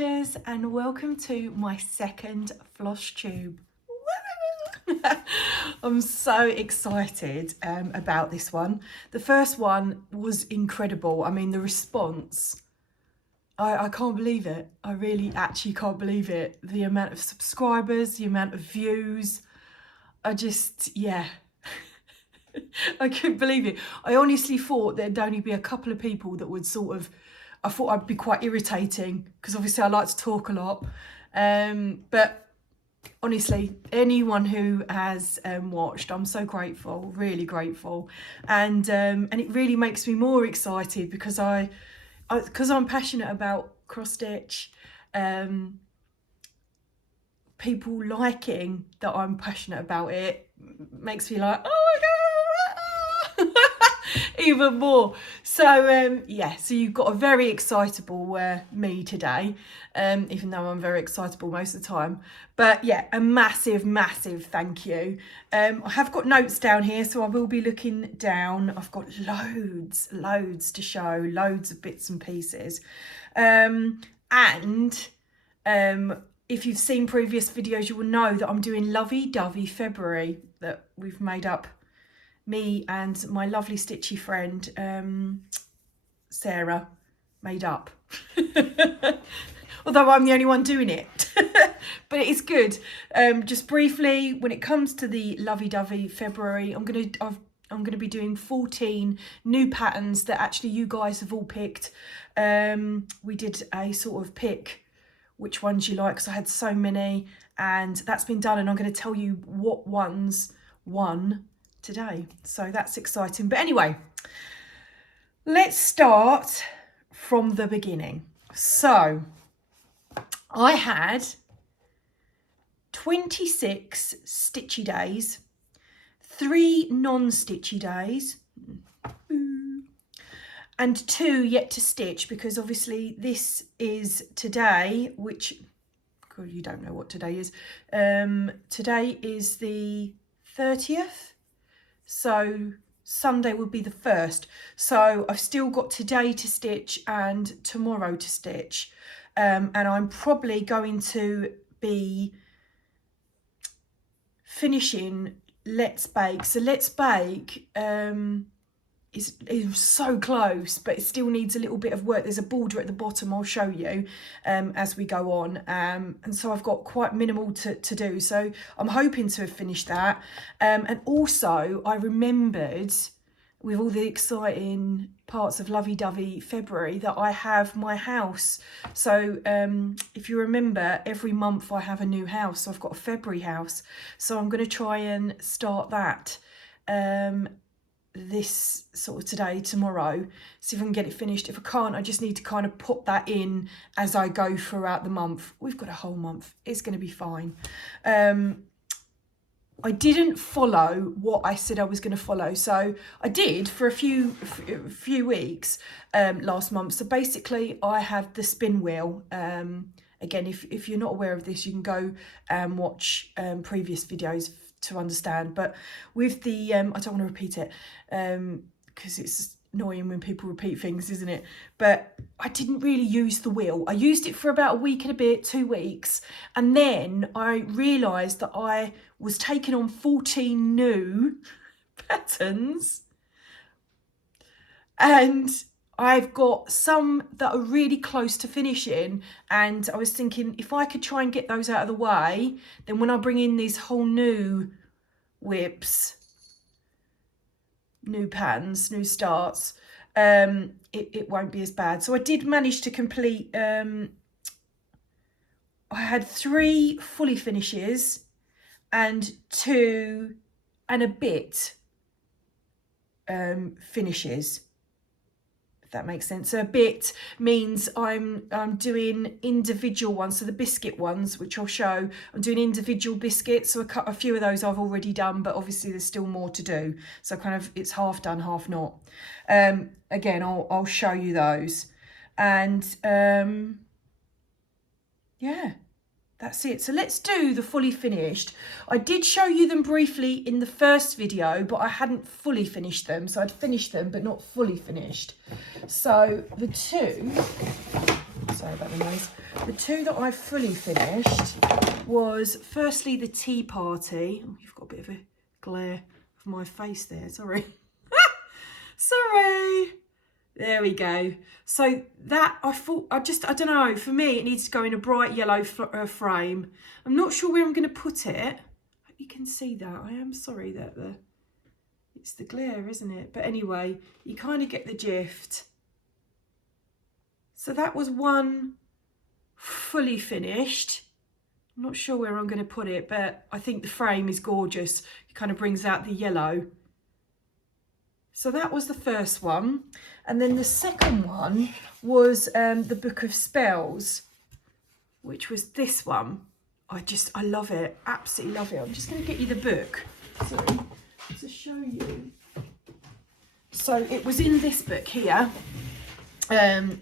Stitchers, and welcome to my second Flosstube. I'm so excited about this one. The first one was incredible. I mean, the response, I can't believe it. I really actually can't believe it. The amount of subscribers, the amount of views, yeah. I couldn't believe it. I honestly thought there'd only be a couple of people that would I thought I'd be quite irritating because obviously I like to talk a lot. But honestly, anyone who has watched, I'm so grateful, really grateful. And it really makes me more excited because I'm passionate about cross stitch. People liking that I'm passionate about it makes me like, oh my God, even more. So yeah, so you've got a very excitable me today, even though I'm very excitable most of the time. But yeah, a massive thank you. I have got notes down here, so I will be looking down. I've got loads to show, loads of bits and pieces. If you've seen previous videos, you will know that I'm doing Lovey Dovey February, that we've made up, me and my lovely stitchy friend, Sarah, made up. Although I'm the only one doing it. But it is good. Just briefly, when it comes to the Lovey Dovey February, I'm gonna be doing 14 new patterns that actually you guys have all picked. We did a sort of pick which ones you like, because I had so many, and that's been done, and I'm going to tell you what ones won today, so that's exciting. But anyway, let's start from the beginning. So I had 26 stitchy days, 3 non-stitchy days, and 2 yet to stitch, because obviously this is today, which, God, you don't know what today is. Today is the 30th, so Sunday would be the 1st. So I've still got today to stitch and tomorrow to stitch. And I'm probably going to be finishing Let's Bake. So Let's Bake, is so close, but it still needs a little bit of work. There's a border at the bottom, I'll show you as we go on, and so I've got quite minimal to do, so I'm hoping to have finished that. And also I remembered, with all the exciting parts of Lovey Dovey February, that I have my house. So if you remember, every month I have a new house, so I've got a February house, so I'm going to try and start that this sort of today, tomorrow, see if I can get it finished. If I can't, I just need to kind of put that in as I go throughout the month. We've got a whole month, it's going to be fine. I didn't follow what I said I was going to follow, so I did for a few weeks last month. So basically I have the spin wheel. Again, if you're not aware of this, you can go and watch previous videos to understand. But with the I don't want to repeat it because it's annoying when people repeat things, isn't it? But I didn't really use the wheel. I used it for about a week and a bit, 2 weeks, and then I realized that I was taking on 14 new patterns, and I've got some that are really close to finishing, and I was thinking if I could try and get those out of the way, then when I bring in these whole new whips, new patterns, new starts, it won't be as bad. So I did manage to complete, I had 3 fully finishes and 2 and a bit finishes. That makes sense. So a bit means I'm doing individual ones, so the biscuit ones, which I'll show, I'm doing individual biscuits. So a few of those I've already done, but obviously there's still more to do, so kind of it's half done, half not. Again, I'll show you those, and yeah, that's it. So let's do the fully finished. I did show you them briefly in the first video, but I hadn't fully finished them. So I'd finished them, but not fully finished. So the 2, sorry about the noise. The two that I fully finished was firstly the Tea Party. Oh, you've got a bit of a glare of my face there, sorry. Sorry. There we go. So that, I thought, I don't know, for me it needs to go in a bright yellow frame. I'm not sure where I'm going to put it. You can see that. I am sorry that it's the glare, isn't it? But anyway, you kind of get the gist. So that was one fully finished. I'm not sure where I'm going to put it, but I think the frame is gorgeous. It kind of brings out the yellow. So that was the first one. And then the second one was the Book of Spells, which was this one. I love it. Absolutely love it. I'm just going to get you the book. Sorry, to show you. So it was in this book here,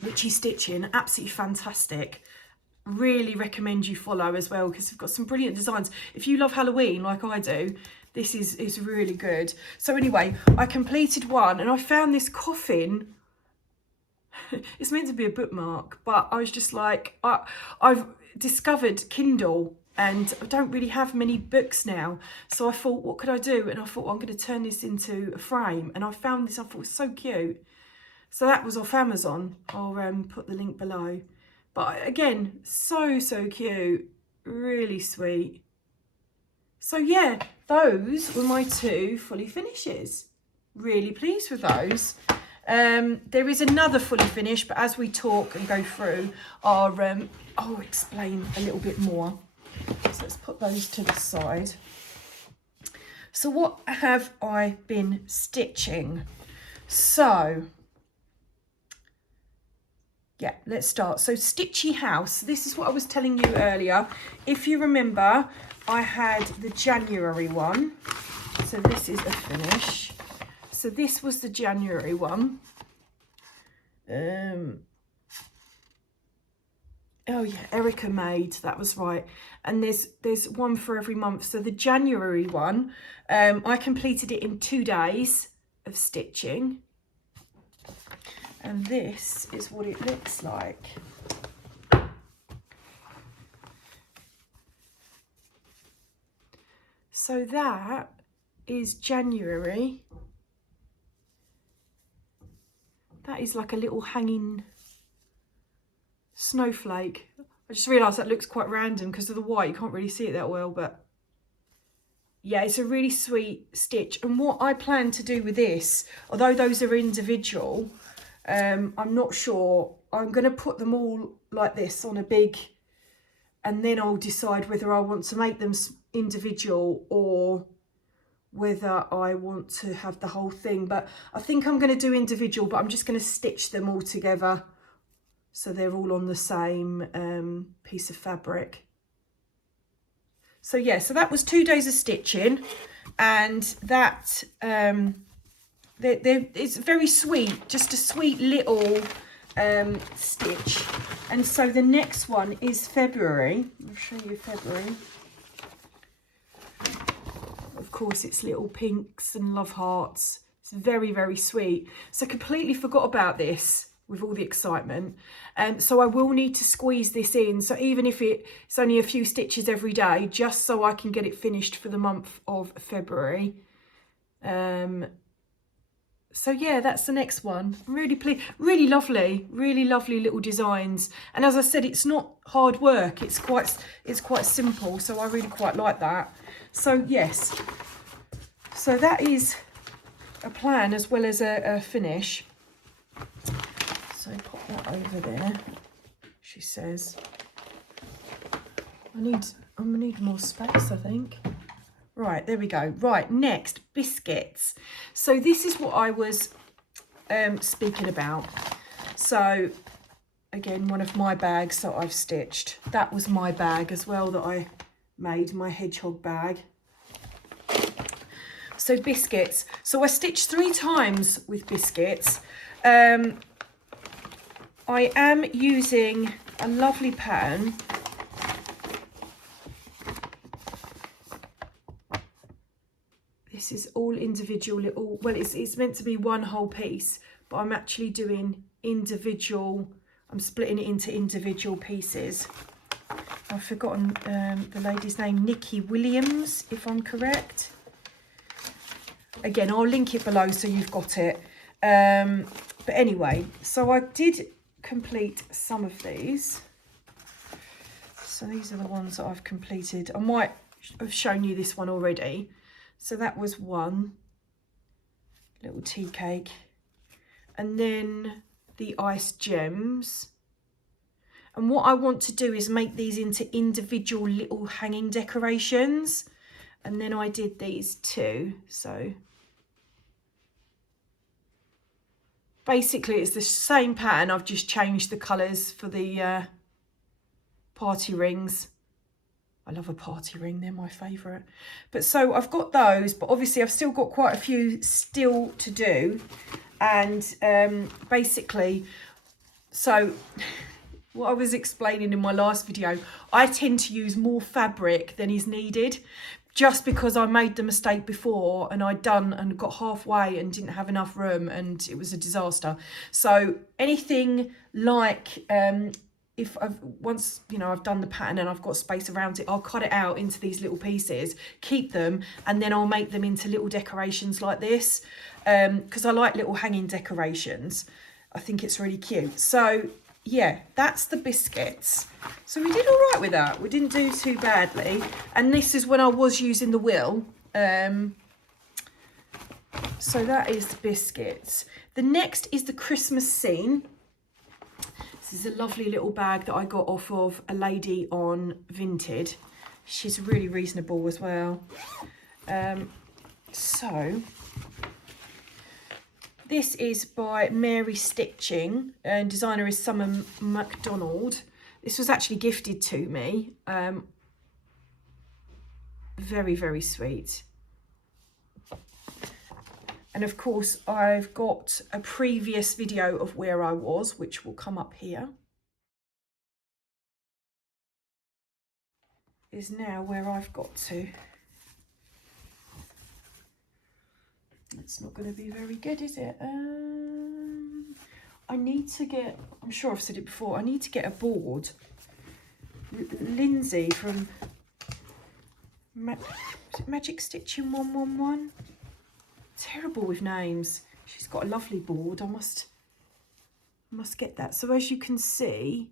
Witchy Stitching. Absolutely fantastic. Really recommend you follow as well, because we've got some brilliant designs. If you love Halloween like I do, this is really good. So anyway, I completed one and I found this coffin. It's meant to be a bookmark, but I was just like, I've discovered Kindle and I don't really have many books now. So I thought, what could I do? And I thought, well, I'm going to turn this into a frame. And I found this, I thought it was so cute. So that was off Amazon. I'll put the link below. But again, so cute, really sweet. So yeah, those were my two fully finishes. Really pleased with those. There is another fully finished, but as we talk and go through, I'll explain a little bit more. So let's put those to the side. So what have I been stitching? So yeah, let's start. So Stitchy House, this is what I was telling you earlier. If you remember, I had the January one. So this is a finish. So this was the January one. Oh yeah, Erica made, that was right. And there's one for every month. So the January one, I completed it in 2 days of stitching. And this is what it looks like. So that is January. That is like a little hanging snowflake. I just realised that looks quite random because of the white. You can't really see it that well, but yeah, it's a really sweet stitch. And what I plan to do with this, although those are individual, I'm not sure. I'm going to put them all like this on a big, and then I'll decide whether I want to make them individual or whether I want to have the whole thing. But I think I'm going to do individual, but I'm just going to stitch them all together so they're all on the same piece of fabric. So yeah, so that was 2 days of stitching, and that it's very sweet, just a sweet little stitch. And so the next one is February. I'll show you February. Of course, it's little pinks and love hearts. It's very sweet. So completely forgot about this with all the excitement. So I will need to squeeze this in. So even if it's only a few stitches every day, just so I can get it finished for the month of February. So yeah, that's the next one. I'm really pleased. Really lovely little designs. And as I said, it's not hard work. It's quite simple. So I really quite like that. So yes, so that is a plan as well as a finish. So pop that over there. She says, I'm gonna need more space, I think. Right, there we go. Right, next, biscuits. So this is what I was speaking about. So again, one of my bags that I've stitched. That was my bag as well that I made, my hedgehog bag. So biscuits. So I stitched 3 times with biscuits. I am using a lovely pattern. This is all individual little, well, it's meant to be one whole piece, but I'm actually doing individual I'm splitting it into individual pieces. I've forgotten the lady's name, Nikki McWilliams, if I'm correct. Again, I'll link it below so you've got it. But anyway, so I did complete some of these. So these are the ones that I've completed. I might have shown you this one already. So that was one little tea cake. And then the ice gems. And what I want to do is make these into individual little hanging decorations. And then I did these too. So basically it's the same pattern. I've just changed the colours for the party rings. I love a party ring, they're my favourite. But so I've got those, but obviously I've still got quite a few still to do. And basically, so what I was explaining in my last video, I tend to use more fabric than is needed, just because I made the mistake before and I'd done and got halfway and didn't have enough room and it was a disaster. So anything like, if once I've done the pattern and I've got space around it, I'll cut it out into these little pieces, keep them, and then I'll make them into little decorations like this, because I like little hanging decorations. I think it's really cute. So yeah, that's the biscuits. So we did all right with that. We didn't do too badly. And this is when I was using the wheel. So that is the biscuits. The next is the Christmas scene. This is a lovely little bag that I got off of a lady on Vinted. She's really reasonable as well. So this is by Mary Stitching, and designer is Summer McDonald. This was actually gifted to me. Very, very sweet. And of course, I've got a previous video of where I was, which will come up here. Is now where I've got to. It's not going to be very good, is it? I need to get, I'm sure I've said it before, I need to get a board. Lindsay from Magic Stitching 111. Terrible with names. She's got a lovely board. I must get that. So as you can see,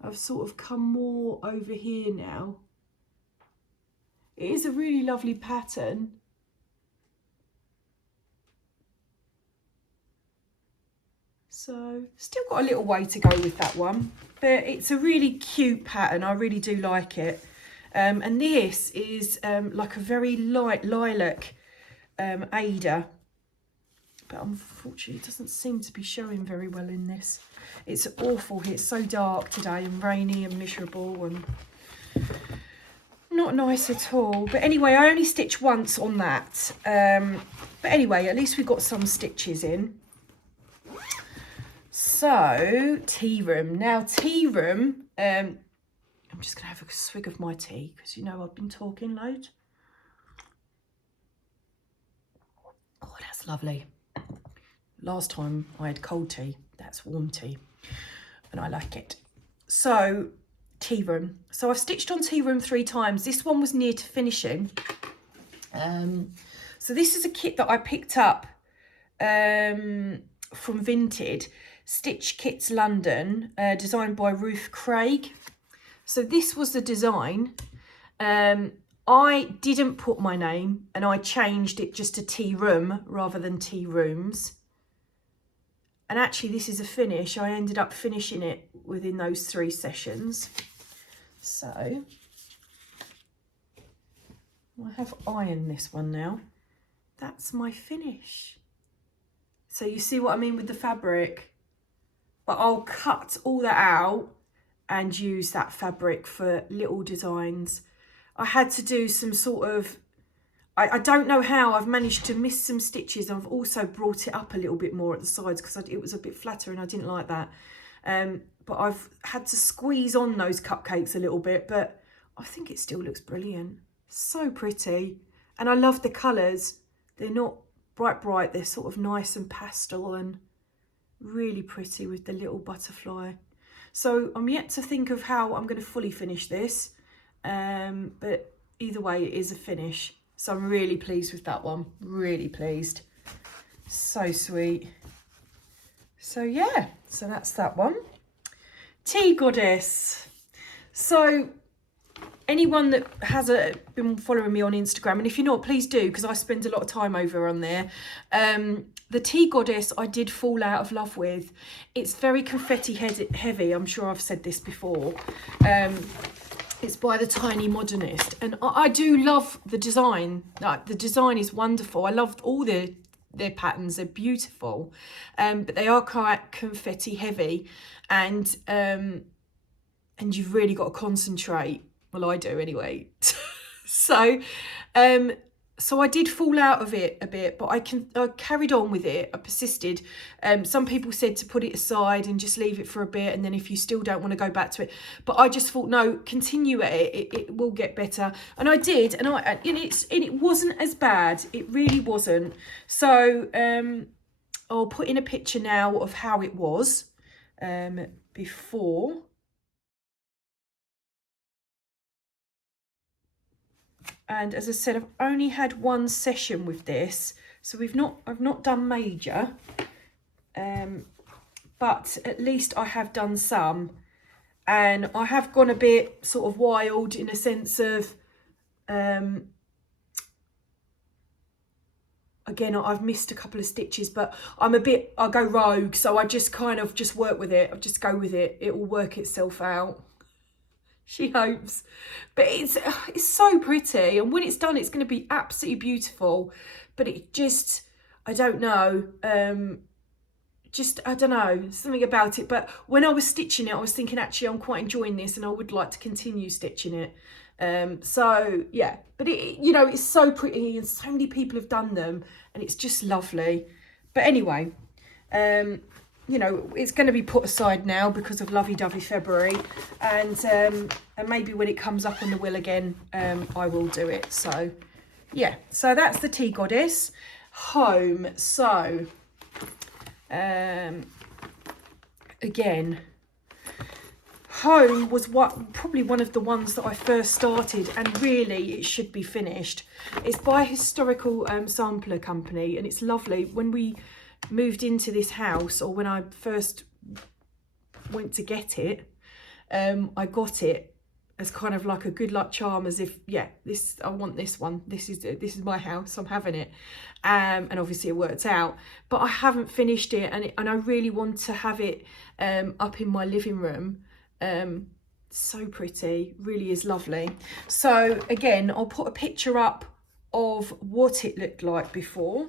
I've sort of come more over here now. It is a really lovely pattern. So still got a little way to go with that one, but it's a really cute pattern. I really do like it. And this is like a very light lilac Ada, but unfortunately it doesn't seem to be showing very well in this. It's awful here. It's so dark today and rainy and miserable and not nice at all. But anyway, I only stitched once on that. But anyway, at least we got some stitches in. So Tearoom. Now Tearoom, I'm just gonna have a swig of my tea because I've been talking loads. Oh, that's lovely. Last time I had cold tea, that's warm tea, and I like it. So, Tearoom. So I've stitched on Tearoom 3 times. This one was near to finishing. So this is a kit that I picked up from Vinted, Stitch Kits London, designed by Ruth Craig. So this was the design. I didn't put my name and I changed it just to Tearoom rather than Tea Rooms. And actually this is a finish. I ended up finishing it within those 3 sessions. So I have ironed this one now. That's my finish. So you see what I mean with the fabric? But I'll cut all that out and use that fabric for little designs. I had to do some sort of, I don't know how I've managed to miss some stitches. I've also brought it up a little bit more at the sides because it was a bit flatter and I didn't like that. But I've had to squeeze on those cupcakes a little bit, but I think it still looks brilliant. So pretty. And I love the colours. They're not bright, they're sort of nice and pastel, and Really pretty with the little butterfly. So I'm yet to think of how I'm going to fully finish this, but either way it is a finish. So I'm really pleased with that one, really pleased. So sweet. So yeah, so that's that one. Tea Goddess. So anyone that has been following me on Instagram, and if you're not, please do, because I spend a lot of time over on there. The Tea Goddess I did fall out of love with. It's very confetti heavy. I'm sure I've said this before. It's by the Tiny Modernist, and I do love the design. Like, the design is wonderful. I love all their patterns. They're beautiful, but they are quite confetti heavy, and you've really got to concentrate. Well, I do anyway. So I did fall out of it a bit, but I carried on with it. I persisted. Some people said to put it aside and just leave it for a bit, and then if you still don't want to go back to it, but I just thought, no, continue at it. It will get better, and I did, and it wasn't as bad. It really wasn't. So I'll put in a picture now of how it was before. And as I said, I've only had one session with this, so I've not done major, but at least I have done some, and I have gone a bit sort of wild in a sense of, again, I've missed a couple of stitches, but I go rogue, so I just kind of just work with it. I just go with it. It will work itself out. She hopes. But it's so pretty, and when it's done it's going to be absolutely beautiful. But it just, I don't know, I don't know, something about it. But when I was stitching it, I was thinking, actually I'm quite enjoying this and I would like to continue stitching it. So yeah, but it's so pretty, and so many people have done them, and it's just lovely. But anyway, it's going to be put aside now because of Lovey Dovey February, and maybe when it comes up on the wheel again, I will do it. So yeah, so that's the Tea Goddess. Home. So again, Home was probably one of the ones that I first started, and really it should be finished. It's by a historical sampler company, and it's lovely. When we moved into this house, or when I first went to get it, I got it as kind of like a good luck charm, as if, yeah, I want this one, this is my house, I'm having it, and obviously it worked out. But I haven't finished it, and I really want to have it up in my living room. So pretty, really is lovely. So again, I'll put a picture up of what it looked like before.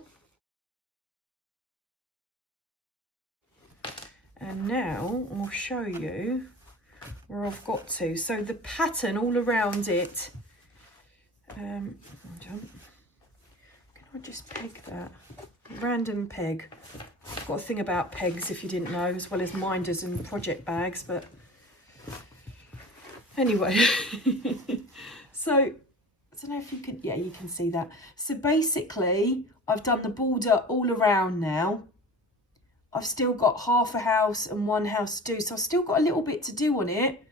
And now I'll show you where I've got to. So the pattern all around it, can I just peg that? Random peg. I've got a thing about pegs, if you didn't know, as well as minders and project bags, but anyway. So I don't know if you can, yeah, you can see that. So basically I've done the border all around now. I've still got half a house and one house to do, so I've still got a little bit to do on it.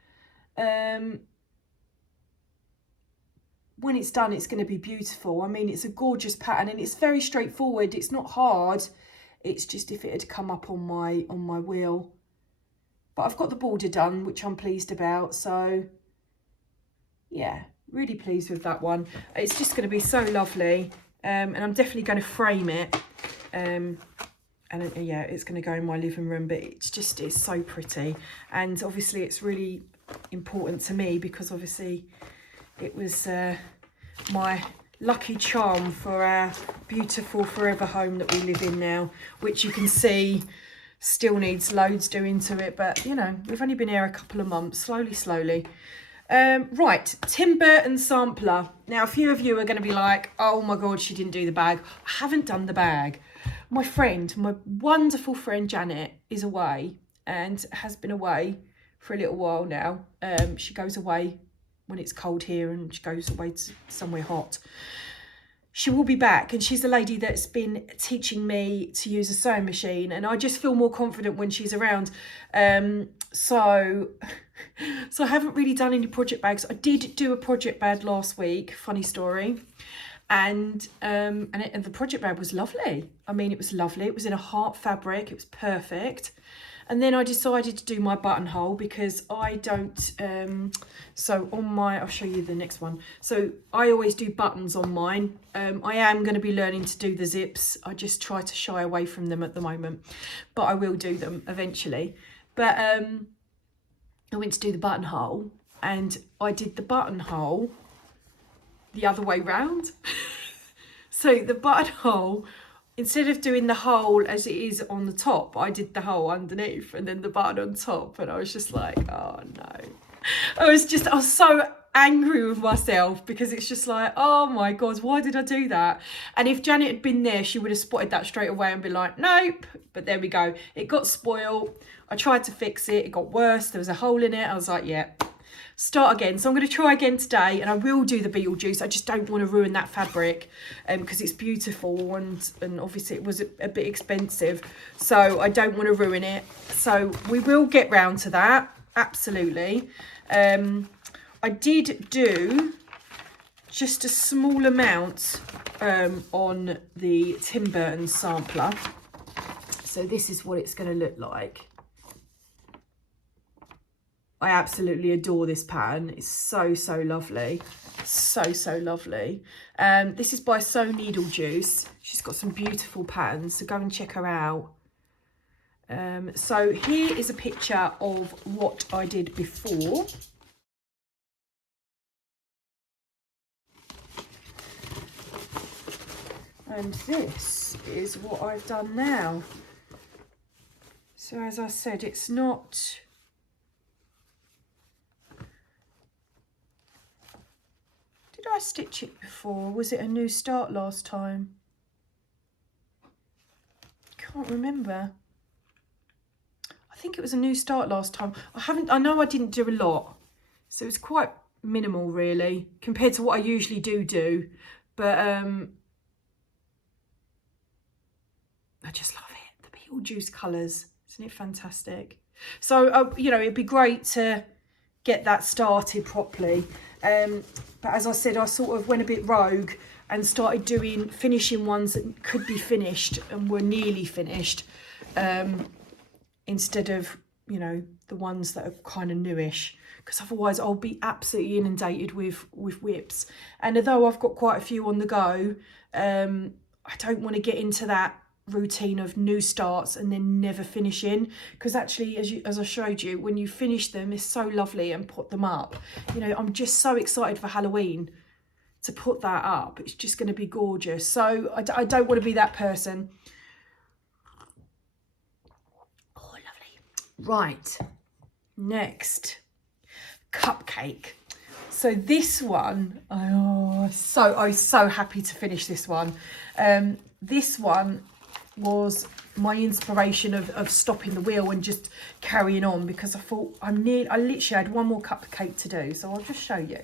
When it's done, it's going to be beautiful. I mean, it's a gorgeous pattern, and it's very straightforward. It's not hard. It's just if it had come up on my wheel. But I've got the border done, which I'm pleased about. So yeah, really pleased with that one. It's just going to be so lovely, and I'm definitely going to frame it. And yeah, it's going to go in my living room, but it's so pretty. And obviously it's really important to me because obviously it was my lucky charm for our beautiful forever home that we live in now, which you can see still needs loads doing to it, but we've only been here a couple of months, slowly. Right, Tim Burton sampler. Now a few of you are going to be like, oh my god, she didn't do the bag. I haven't done the bag. My wonderful friend Janet is away, and has been away for a little while now. She goes away when it's cold here, and she goes away to somewhere hot. she will be back, and she's a lady that's been teaching me to use a sewing machine, and I just feel more confident when she's around. So I haven't really done any project bags. I did do a project bag last week, funny story, and the project bag was lovely. I mean, it was lovely. It was in a heart fabric. It was perfect. And then I decided to do my buttonhole because I don't, so on my, I'll show you the next one. So I always do buttons on mine. I am going to be learning to do the zips. I just try to shy away from them at the moment, but I will do them eventually. But I went to do the buttonhole, and I did the buttonhole the other way round. So the buttonhole, instead of doing the hole as it is on the top, I did the hole underneath and then the button on top. And I was just like, oh no. I was so angry with myself, because it's just like, oh my God, why did I do that? And if Janet had been there, she would have spotted that straight away and been like, nope. But there we go. It got spoiled. I tried to fix it. It got worse. There was a hole in it. I was like, yeah. Start again. So I'm going to try again today, and I will do the Beetlejuice. I just don't want to ruin that fabric because it's beautiful, and obviously it was a bit expensive, so I don't want to ruin it. So we will get round to that, absolutely. I did do just a small amount on the Tim Burton sampler, so this is what it's going to look like. I absolutely adore this pattern. It's so lovely. So lovely. This is by Sew Needlejuice. She's got some beautiful patterns, so go and check her out. So here is a picture of what I did before. And this is what I've done now. So as I said, it's not... Did I stitch it before? Was it a new start last time? Can't remember. I think it was a new start last time. I know I didn't do a lot, so it's quite minimal really compared to what I usually do. But I just love it. The Beetlejuice colours, isn't it fantastic? So you know, it'd be great to get that started properly. But as I said, I sort of went a bit rogue and started finishing ones that could be finished and were nearly finished, instead of, you know, the ones that are kind of newish, because otherwise I'll be absolutely inundated with whips. And although I've got quite a few on the go, I don't want to get into that routine of new starts and then never finishing, because actually, as I showed you, when you finish them, it's so lovely and put them up. You know, I'm just so excited for Halloween to put that up. It's just going to be gorgeous. So I don't want to be that person. Oh, lovely. Right, next, cupcake. So this one, I was so happy to finish this one. This one was my inspiration of stopping the wheel and just carrying on, because I thought I literally had one more cupcake to do, so I'll just show you.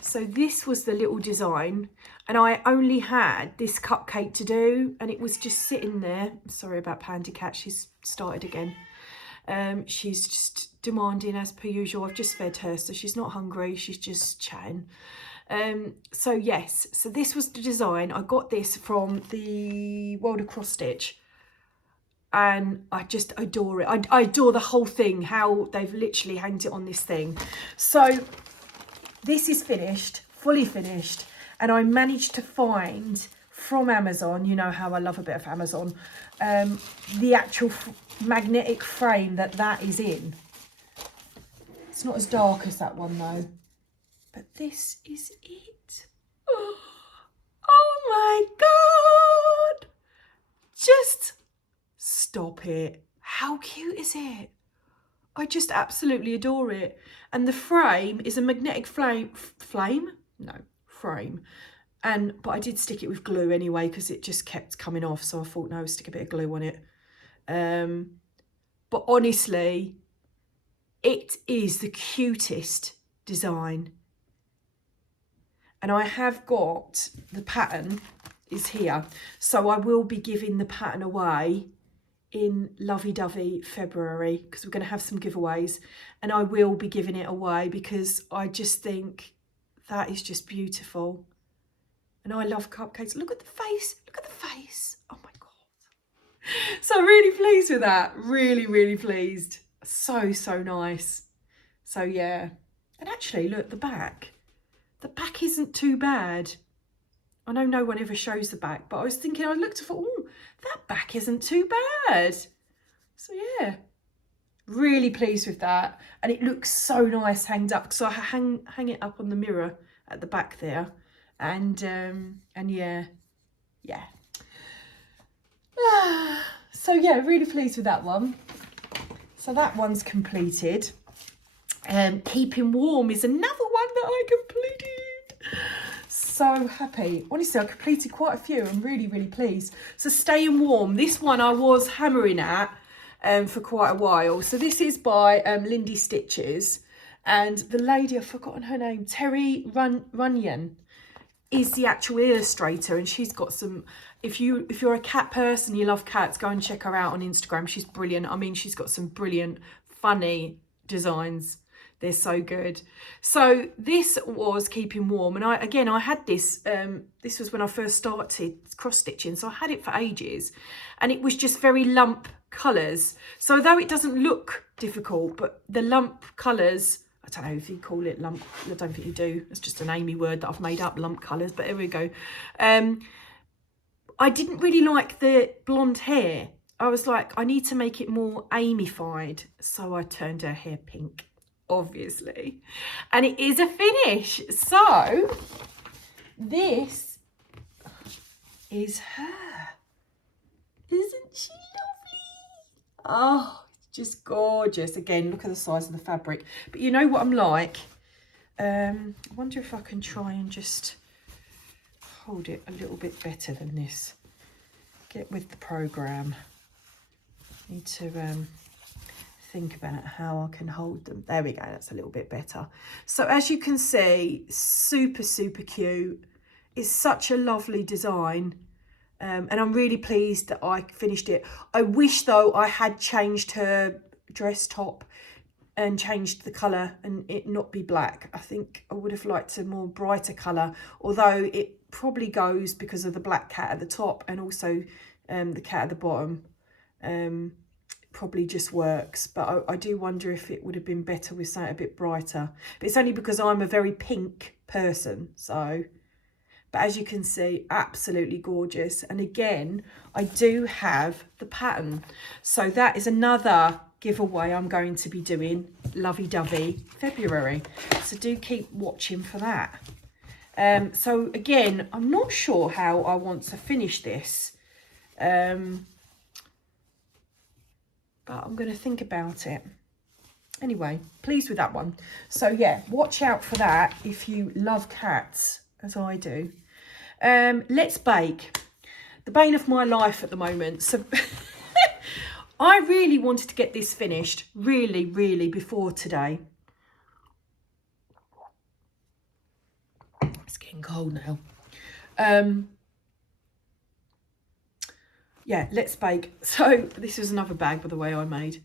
So this was the little design, and I only had this cupcake to do, and it was just sitting there. Sorry about Pandy Cat, she's started again. She's just demanding as per usual. I've just fed her, so she's not hungry, she's just chatting. So yes, so this was the design. I got this from the World of Cross Stitch, and I just adore it. I adore the whole thing, how they've literally hanged it on this thing. So this is finished, fully finished, and I managed to find from Amazon, you know how I love a bit of Amazon, the actual magnetic frame that is in. It's not as dark as that one though. But this is it. Oh my God. Just stop it. How cute is it? I just absolutely adore it. And the frame is a magnetic frame. But I did stick it with glue anyway, because it just kept coming off. So I thought, no, stick a bit of glue on it. But honestly, it is the cutest design. And I have got the pattern is here. So I will be giving the pattern away in Lovey Dovey February, because we're going to have some giveaways, and I will be giving it away because I just think that is just beautiful. And I love cupcakes. Look at the face. Look at the face. Oh my God. So really pleased with that. Really, really pleased. So, so nice. So yeah. And actually, look, the back. The back isn't too bad. I know no one ever shows the back, but I was thinking, I looked and thought, oh, that back isn't too bad. So yeah, really pleased with that. And it looks so nice hanged up, because I hang it up on the mirror at the back there. And yeah. So yeah, really pleased with that one. So that one's completed. Keeping Warm is another one that I completed. So happy. Honestly, I completed quite a few. I'm really, really pleased. So Staying Warm. This one I was hammering at for quite a while. So this is by Lindy Stitchers. And the lady, I've forgotten her name, Terry Runyon, is the actual illustrator. And she's got some, if you're a cat person, you love cats, go and check her out on Instagram. She's brilliant. I mean, she's got some brilliant, funny designs. They're so good. So this was Keeping Warm, and I had this, this was when I first started cross stitching, so I had it for ages, and it was just very lump colours. So although it doesn't look difficult, but the lump colours, I don't know if you call it lump, I don't think you do, it's just an Amy word that I've made up, lump colours, but here we go. I didn't really like the blonde hair. I was like, I need to make it more Amy-fied, so I turned her hair pink, obviously, and it is a finish. So this is her. Isn't she lovely? Oh, it's just gorgeous. Again, look at the size of the fabric. But you know what I'm like? I wonder if I can try and just hold it a little bit better than this. Get with the program. Need to think about how I can hold them. There we go, that's a little bit better. So as you can see, super, super cute. It's such a lovely design. And I'm really pleased that I finished it. I wish though I had changed her dress top and changed the colour and it not be black. I think I would have liked a more brighter colour, although it probably goes because of the black cat at the top and also the cat at the bottom. Probably just works, but I do wonder if it would have been better with something a bit brighter. But it's only because I'm a very pink person, so. But as you can see, absolutely gorgeous. And again, I do have the pattern. So that is another giveaway I'm going to be doing, Lovey Dovey February. So do keep watching for that. So again, I'm not sure how I want to finish this. But I'm going to think about it. Anyway, pleased with that one. So yeah, watch out for that if you love cats, as I do. Let's bake. The bane of my life at the moment. So I really wanted to get this finished, really, before today. It's getting cold now. Yeah, let's bake. So this is another bag, by the way, I made.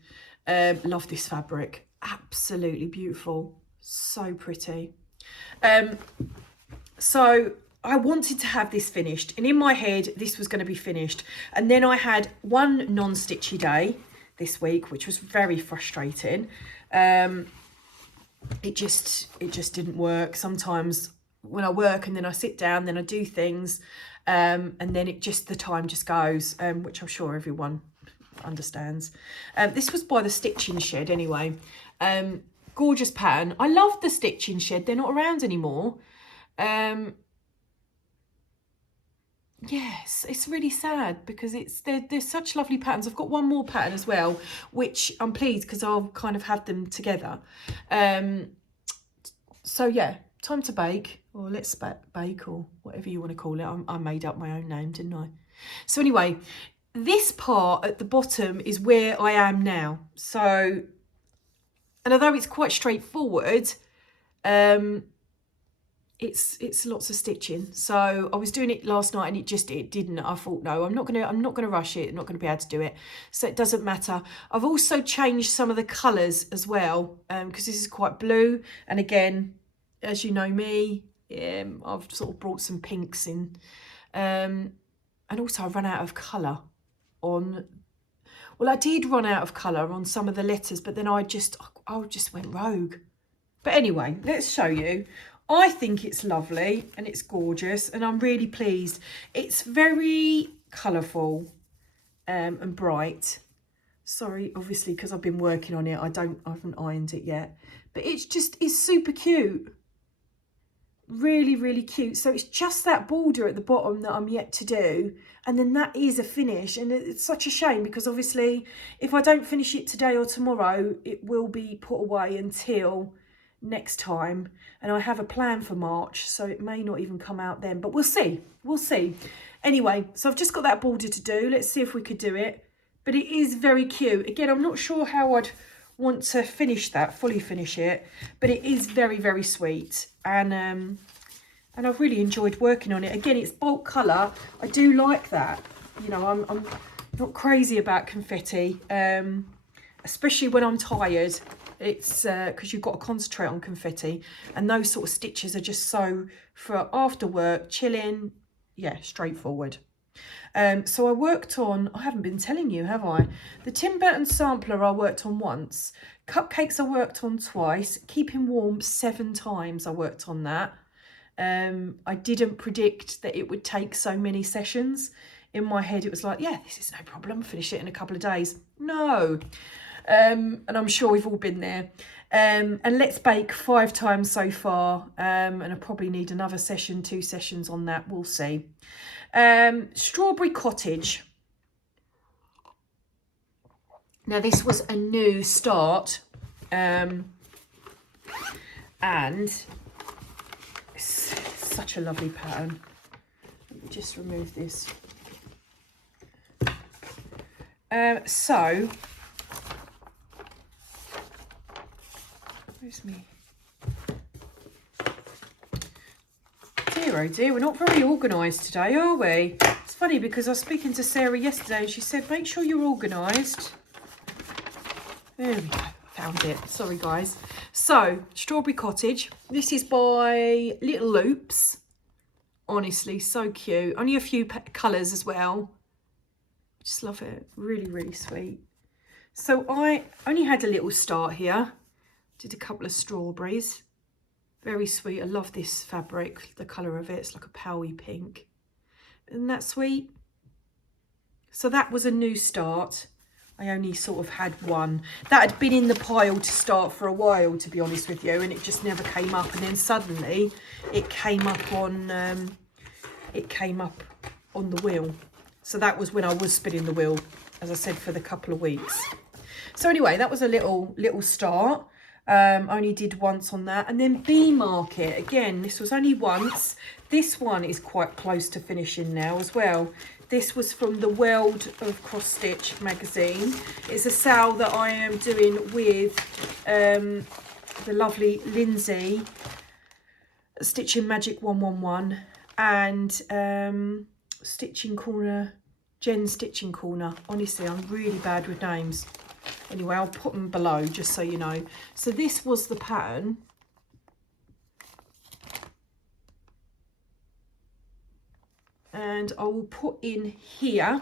Love this fabric. Absolutely beautiful. So pretty. So I wanted to have this finished. And in my head, this was going to be finished. And then I had one non-stitchy day this week, which was very frustrating. It just didn't work. Sometimes when I work and then I sit down, then I do things. And then the time just goes, which I'm sure everyone understands. This was by the Stitching Shed anyway. Gorgeous pattern. I love the Stitching Shed. They're not around anymore. Yes, it's really sad because they're such lovely patterns. I've got one more pattern as well, which I'm pleased because I'll kind of have them together. So yeah, time to bake, or let's bake, or whatever you want to call it. I made up my own name, didn't I? So anyway, this part at the bottom is where I am now. So, and although it's quite straightforward, it's lots of stitching. So I was doing it last night and it didn't. I thought, no, I'm not gonna rush it. I'm not gonna be able to do it. So it doesn't matter. I've also changed some of the colours as well, because this is quite blue. And again, as you know me, I've sort of brought some pinks in. And also I've run out of colour on, well, I did run out of colour on some of the letters, but then I just went rogue. But anyway, let's show you. I think it's lovely and it's gorgeous and I'm really pleased. It's very colourful and bright. Sorry, obviously, because I've been working on it, I haven't ironed it yet. But it's super cute. Really, really cute. So it's just that border at the bottom that I'm yet to do. And then that is a finish. And it's such a shame because obviously if I don't finish it today or tomorrow, it will be put away until next time. And I have a plan for March, so it may not even come out then. But we'll see. We'll see. Anyway, so I've just got that border to do. Let's see if we could do it. But it is very cute. Again, I'm not sure how I'd want to finish that, fully finish it. But it is very, very sweet. And I've really enjoyed working on it. Again, it's bulk colour. I do like that. You know, I'm not crazy about confetti, especially when I'm tired. It's because you've got to concentrate on confetti. And those sort of stitches are just so for after work, chilling. Yeah, straightforward. So I worked on, I haven't been telling you, have I? The Tim Burton sampler I worked on once. Cupcakes I worked on twice. Keeping warm 7 times I worked on that. I didn't predict that it would take so many sessions. In my head, it was like, yeah, this is no problem. Finish it in a couple of days. No. And I'm sure we've all been there. And Let's Bake 5 times so far. And I probably need another session, 2 sessions on that. We'll see. Strawberry Cottage. Now, this was a new start. And it's such a lovely pattern. Let me just remove this. So, where's me? Dear, oh dear, we're not very organised today, are we? It's funny because I was speaking to Sarah yesterday and she said, make sure you're organised. There we go, found it. Sorry, guys. So, Strawberry Cottage. This is by Little Loops. Honestly, so cute. Only a few colours as well. Just love it. Really, really sweet. So I only had a little start here. Did a couple of strawberries. Very sweet. I love this fabric, the colour of it. It's like a powdery pink. Isn't that sweet? So that was a new start. I only sort of had one. That had been in the pile to start for a while, to be honest with you, and it just never came up. And then suddenly it came up on the wheel. So that was when I was spinning the wheel, as I said, for the couple of weeks. So anyway, that was a little start. Only did once on that. And then Bee Market. Again, this was only once. This one is quite close to finishing now as well. This was from the World of Cross Stitch magazine. It's a sale that I am doing with the lovely Lindsay, Stitching Magic 111, and Stitching Corner, Jen's Stitching Corner. Honestly, I'm really bad with names. Anyway, I'll put them below just so you know. So this was the pattern. And I will put in here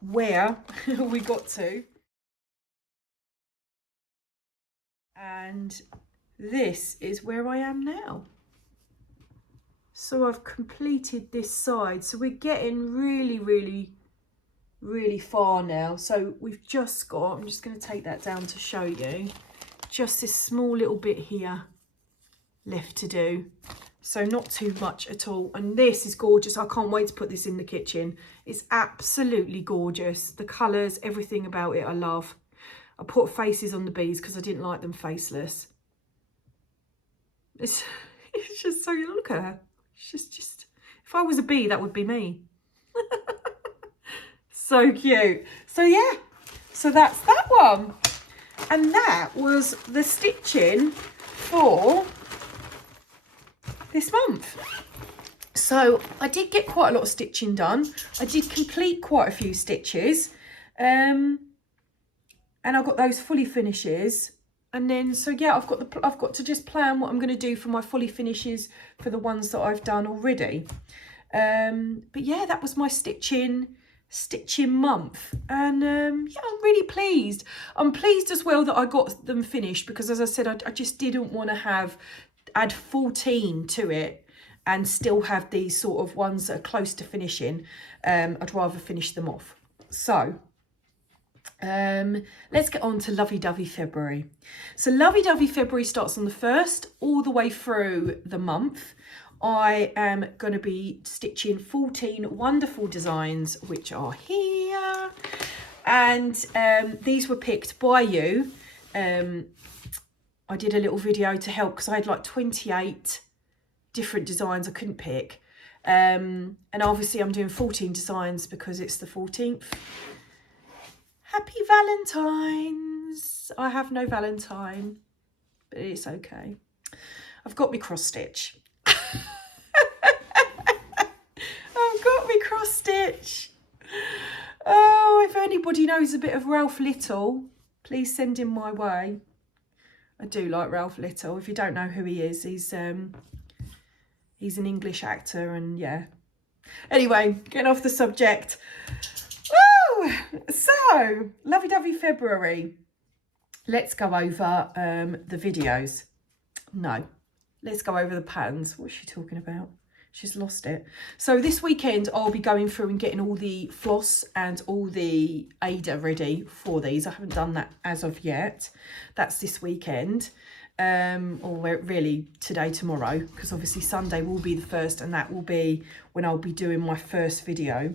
where we got to. And this is where I am now. So I've completed this side. So we're getting really, really, really far now. So we've just got, I'm just going to take that down to show you, just this small little bit here left to do. So not too much at all. And this is gorgeous. I can't wait to put this in the kitchen. It's absolutely gorgeous. The colours, everything about it I love. I put faces on the bees because I didn't like them faceless. It's just so, look at her. It's just, if I was a bee, that would be me. So cute. So yeah, so that's that one. And that was the stitching for this month. So I did get quite a lot of stitching done. I did complete quite a few stitches, and I got those fully finishes. And then, so yeah, I've got to just plan what I'm going to do for my fully finishes for the ones that I've done already. But yeah, that was my stitching month, and yeah, I'm really pleased. I'm pleased as well that I got them finished, because as I said, I just didn't want to add 14 to it and still have these sort of ones that are close to finishing. I'd rather finish them off. So let's get on to Lovey Dovey February. So Lovey Dovey February starts on the 1st all the way through the month. I am going to be stitching 14 wonderful designs, which are here. And these were picked by you. I did a little video to help, because I had like 28 different designs I couldn't pick. And obviously I'm doing 14 designs because it's the 14th. Happy Valentine's. I have no Valentine, but it's okay. I've got me cross stitch. I've got me cross stitch. Oh, if anybody knows a bit of Ralph Little, please send him my way. I do like Ralph Little. If you don't know who he is, he's an English actor, and yeah. Anyway, getting off the subject. Woo! So, Lovey Dovey February. Let's go over the videos. No, let's go over the patterns. What's she talking about? She's lost it. So this weekend I'll be going through and getting all the floss and all the Ada ready for these. I haven't done that as of yet. That's this weekend. Or really today, tomorrow, because obviously Sunday will be the 1st, and that will be when I'll be doing my first video.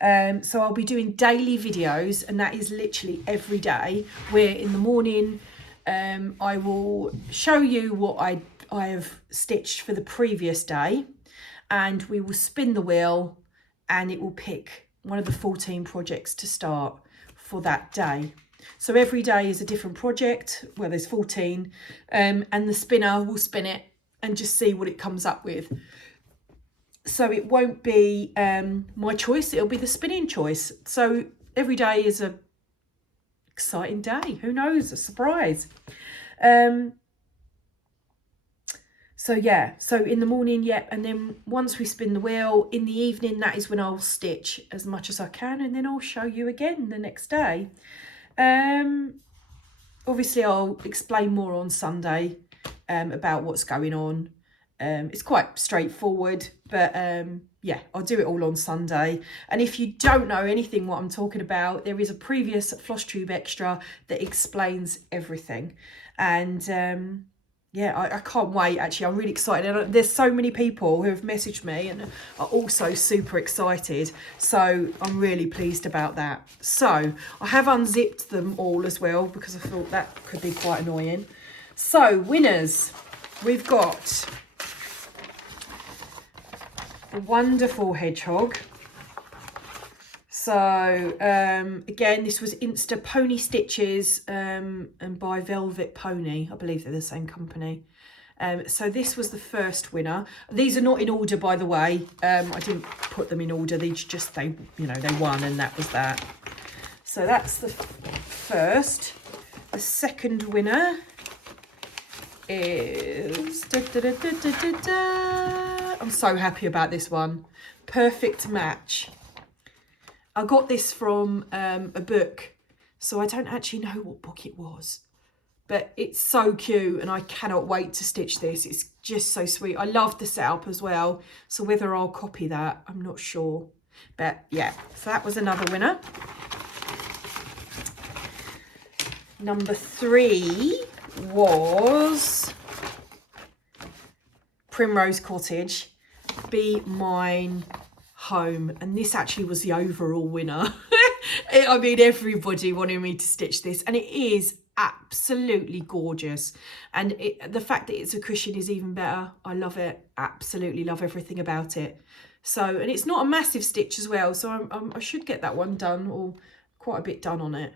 So I'll be doing daily videos, and that is literally every day, where in the morning I will show you what I have stitched for the previous day, and we will spin the wheel and it will pick one of the 14 projects to start for that day. So every day is a different project, well, there's 14, and the spinner will spin it and just see what it comes up with. So it won't be my choice, it'll be the spinning choice. So every day is a exciting day, who knows, a surprise. So yeah, so in the morning, yeah, and then once we spin the wheel, in the evening, that is when I'll stitch as much as I can, and then I'll show you again the next day. Obviously I'll explain more on Sunday about what's going on. It's quite straightforward, but yeah, I'll do it all on Sunday. And if you don't know anything what I'm talking about, there is a previous Flosstube extra that explains everything. And yeah, I can't wait, actually. I'm really excited. And there's so many people who have messaged me and are also super excited. So I'm really pleased about that. So I have unzipped them all as well, because I thought that could be quite annoying. So winners, we've got the wonderful Hedgehog. So again, this was Insta Pony Stitches and by Velvet Pony. I believe they're the same company. So this was the first winner. These are not in order, by the way. I didn't put them in order. These just, they won, and that was that. So that's the first. The second winner is I'm so happy about this one. Perfect Match. I got this from a book, so I don't actually know what book it was, but it's so cute and I cannot wait to stitch this. It's just so sweet. I love the setup as well, so whether I'll copy that, I'm not sure. But yeah, so that was another winner. Number 3 was Primrose Cottage, Be Mine Home, and this actually was the overall winner. I mean, everybody wanted me to stitch this, and it is absolutely gorgeous, and the fact that it's a cushion is even better. I love it, absolutely love everything about it. So, and it's not a massive stitch as well, so I should get that one done, or quite a bit done on it.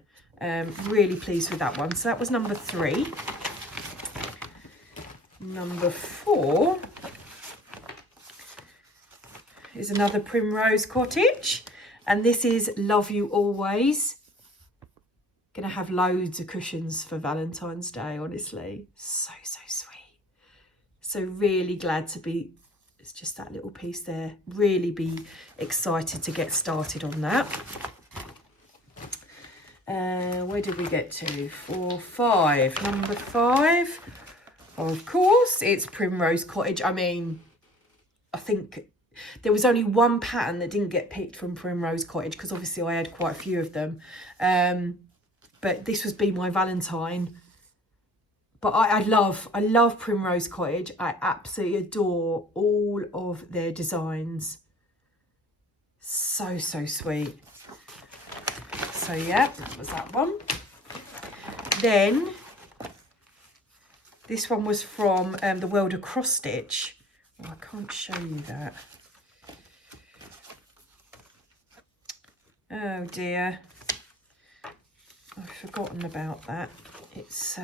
Really pleased with that one. So that was number 3. Number 4 is another Primrose Cottage, and this is Love You Always. Gonna have loads of cushions for Valentine's Day, honestly. So sweet. So really glad to be, it's just that little piece there. Really be excited to get started on that. Where did we get to? 4, 5. Number 5. Of course, it's Primrose Cottage. I mean, I think there was only one pattern that didn't get picked from Primrose Cottage because obviously I had quite a few of them. But this was Be My Valentine. But I love Primrose Cottage. I absolutely adore all of their designs. So sweet. So yeah, that was that one. Then this one was from the World of Cross Stitch. Oh, I can't show you that. Oh dear. I've forgotten about that. It's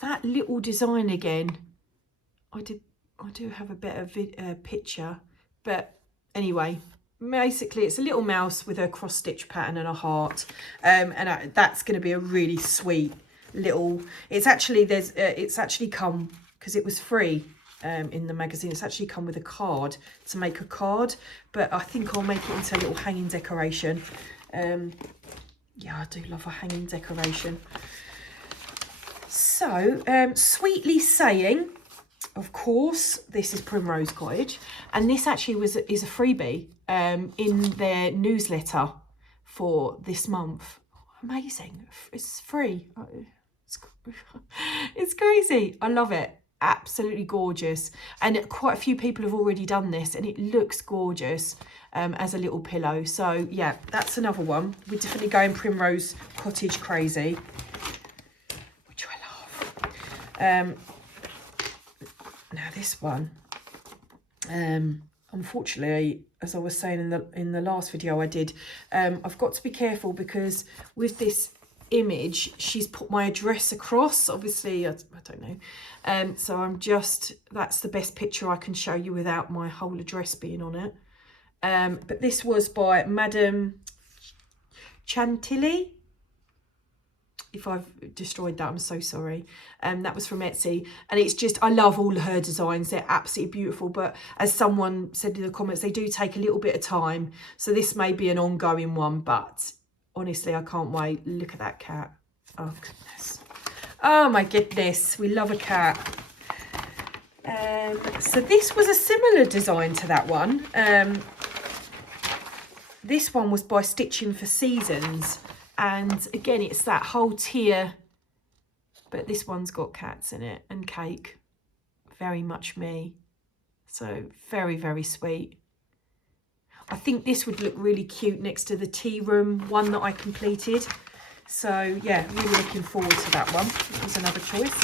that little design again. I do have a better picture, but anyway, basically it's a little mouse with a cross stitch pattern and a heart, and that's going to be a really sweet little. It's actually come because it was free in the magazine. It's actually come with a card to make a card, but I think I'll make it into a little hanging decoration. Yeah, I do love a hanging decoration. So, Sweetly Saying, of course, this is Primrose Cottage, and this actually is a freebie in their newsletter for this month. Amazing. It's free. It's crazy. I love it. Absolutely gorgeous. And quite a few people have already done this, and it looks gorgeous as a little pillow. So yeah, that's another one. We're definitely going Primrose Cottage crazy, which I love. Now this one, unfortunately, as I was saying in the last video I did, I've got to be careful because with this image she's put my address across. Obviously I don't know, so that's the best picture I can show you without my whole address being on it. But this was by Madame Chantilly. If I've destroyed that, I'm so sorry. That was from Etsy, and it's just, I love all her designs. They're absolutely beautiful, but as someone said in the comments, they do take a little bit of time, so this may be an ongoing one, but honestly I can't wait. Look at that cat. Oh goodness, oh my goodness, we love a cat. So this was a similar design to that one. This one was by Stitching for Seasons, and again it's that whole tier, but this one's got cats in it and cake. Very much me. So very sweet. I think this would look really cute next to the Tearoom one that I completed. So yeah, really looking forward to that one. That was another choice.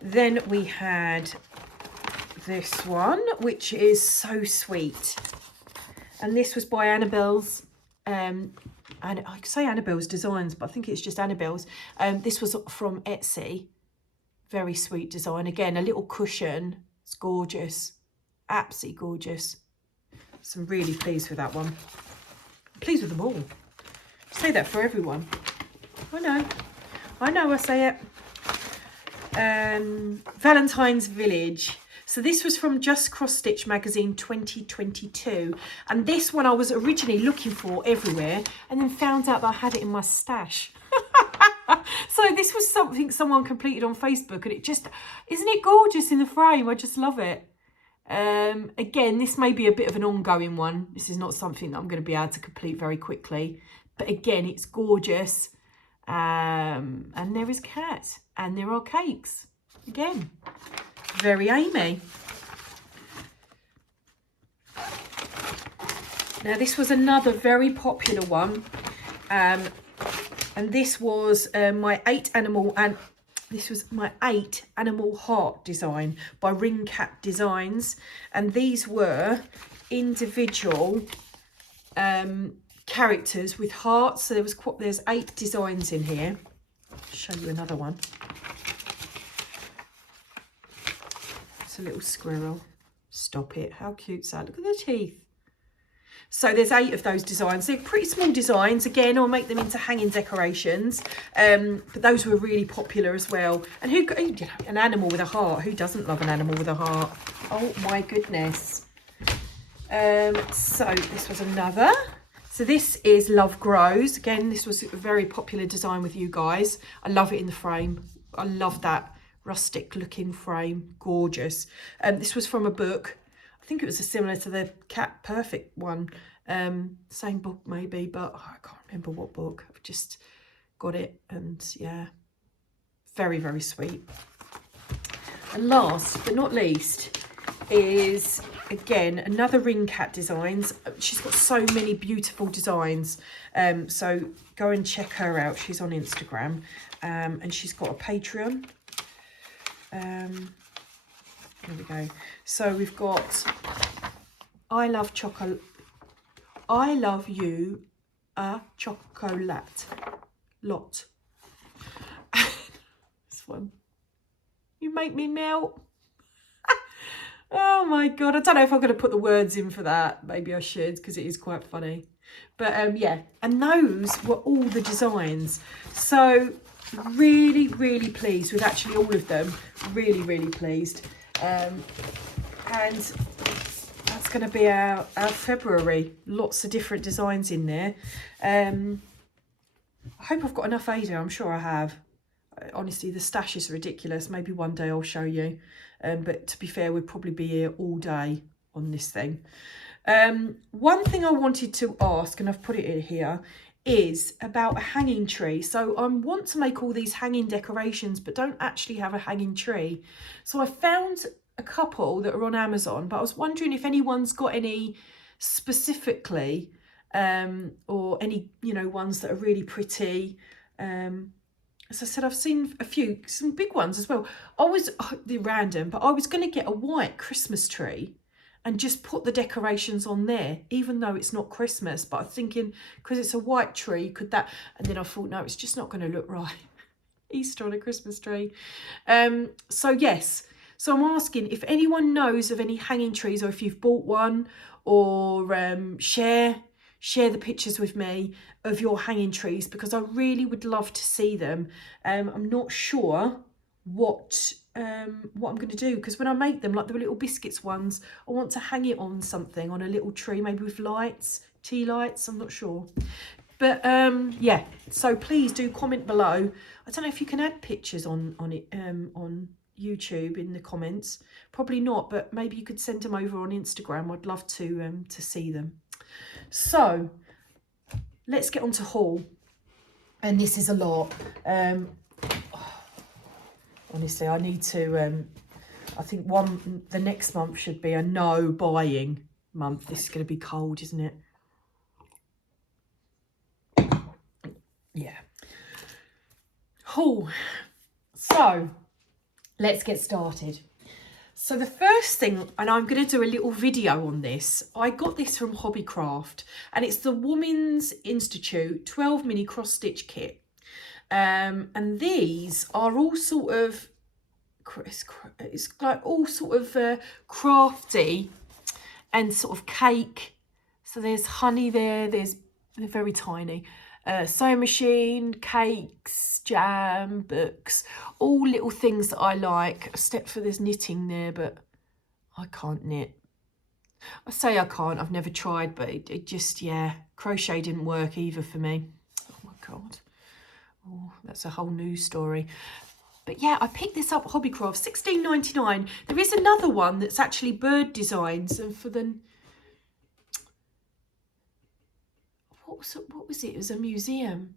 Then we had this one, which is so sweet. And this was by Annabelle's, and I say Annabelle's Designs, but I think it's just Annabelle's. This was from Etsy. Very sweet design. Again, a little cushion. It's gorgeous. Absolutely gorgeous. So I'm really pleased with that one. I'm pleased with them all. I say that for everyone. I know I say it. Valentine's Village. So this was from Just Cross Stitch magazine 2022, and this one I was originally looking for everywhere and then found out that I had it in my stash. So this was something someone completed on Facebook, and it just, isn't it gorgeous in the frame? I just love it. Again, this may be a bit of an ongoing one. This is not something that I'm going to be able to complete very quickly, but again, it's gorgeous. And there is cat, and there are cakes. Again, very Amy. Now this was another very popular one, and this was my 8 animal heart design by Ring Cap Designs, and these were individual characters with hearts. So there's 8 designs in here. I'll show you another one. It's a little squirrel. Stop it. How cute's that? Look at the teeth. So there's 8 of those designs. They're pretty small designs. Again, I'll make them into hanging decorations. But those were really popular as well. And you know, an animal with a heart. Who doesn't love an animal with a heart? Oh my goodness. So this was another. So this is Love Grows. Again, this was a very popular design with you guys. I love it in the frame. I love that rustic looking frame. Gorgeous. This was from a book. I think it was similar to the Cat Purrfect one. Same book maybe, but I can't remember what book. I've just got it, and yeah, very, very sweet. And last but not least is, again, another Ring Cat Designs. She's got so many beautiful designs. So go and check her out. She's on Instagram, and she's got a Patreon. There we go. So we've got I love chocolate. I love you a chocolate lot. This one. You make me melt. Oh my God. I don't know if I'm going to put the words in for that. Maybe I should, because it is quite funny. But yeah, and those were all the designs. So really, really pleased with actually all of them. Really, really pleased. And that's going to be our February. Lots of different designs in there. I hope I've got enough Ada. I'm sure I have. Honestly, the stash is ridiculous. Maybe one day I'll show you. But to be fair, we'll probably be here all day on this thing. One thing I wanted to ask, and I've put it in here, is about a hanging tree. So I want to make all these hanging decorations, but don't actually have a hanging tree. So I found a couple that are on Amazon, but I was wondering if anyone's got any specifically, or any, you know, ones that are really pretty. As I said, I've seen a few, some big ones as well. They're random, but I was going to get a white Christmas tree and just put the decorations on there, even though it's not Christmas. But I'm thinking, because it's a white tree, could that... And then I thought, no, it's just not going to look right. Easter on a Christmas tree. So yes, so I'm asking if anyone knows of any hanging trees, or if you've bought one, or share the pictures with me of your hanging trees, because I really would love to see them. I'm not sure what I'm going to do, because when I make them, like the little biscuits ones, I want to hang it on something, on a little tree, maybe with lights, tea lights, I'm not sure. But yeah, so please do comment below. I don't know if you can add pictures on it on YouTube in the comments. Probably not, but maybe you could send them over on Instagram. I'd love to see them. So let's get on to haul, and this is a lot. Honestly, I need to, I think the next month should be a no buying month. This is going to be cold, isn't it? Yeah. Haul. So, let's get started. So the first thing, and I'm going to do a little video on this, I got this from Hobbycraft, and it's the Women's Institute 12 mini cross stitch kit. And these are all sort of, it's like all sort of crafty and sort of cake. So there's honey there, they're very tiny. Sewing machine, cakes, jam, books, all little things that I like, except for there's knitting there, but I can't knit. I say I can't, I've never tried, but it just, yeah, crochet didn't work either for me. Oh my God. Oh, that's a whole new story. But yeah, I picked this up at Hobbycraft, $16.99. There is another one that's actually bird designs, and for the... What was it? It was a museum.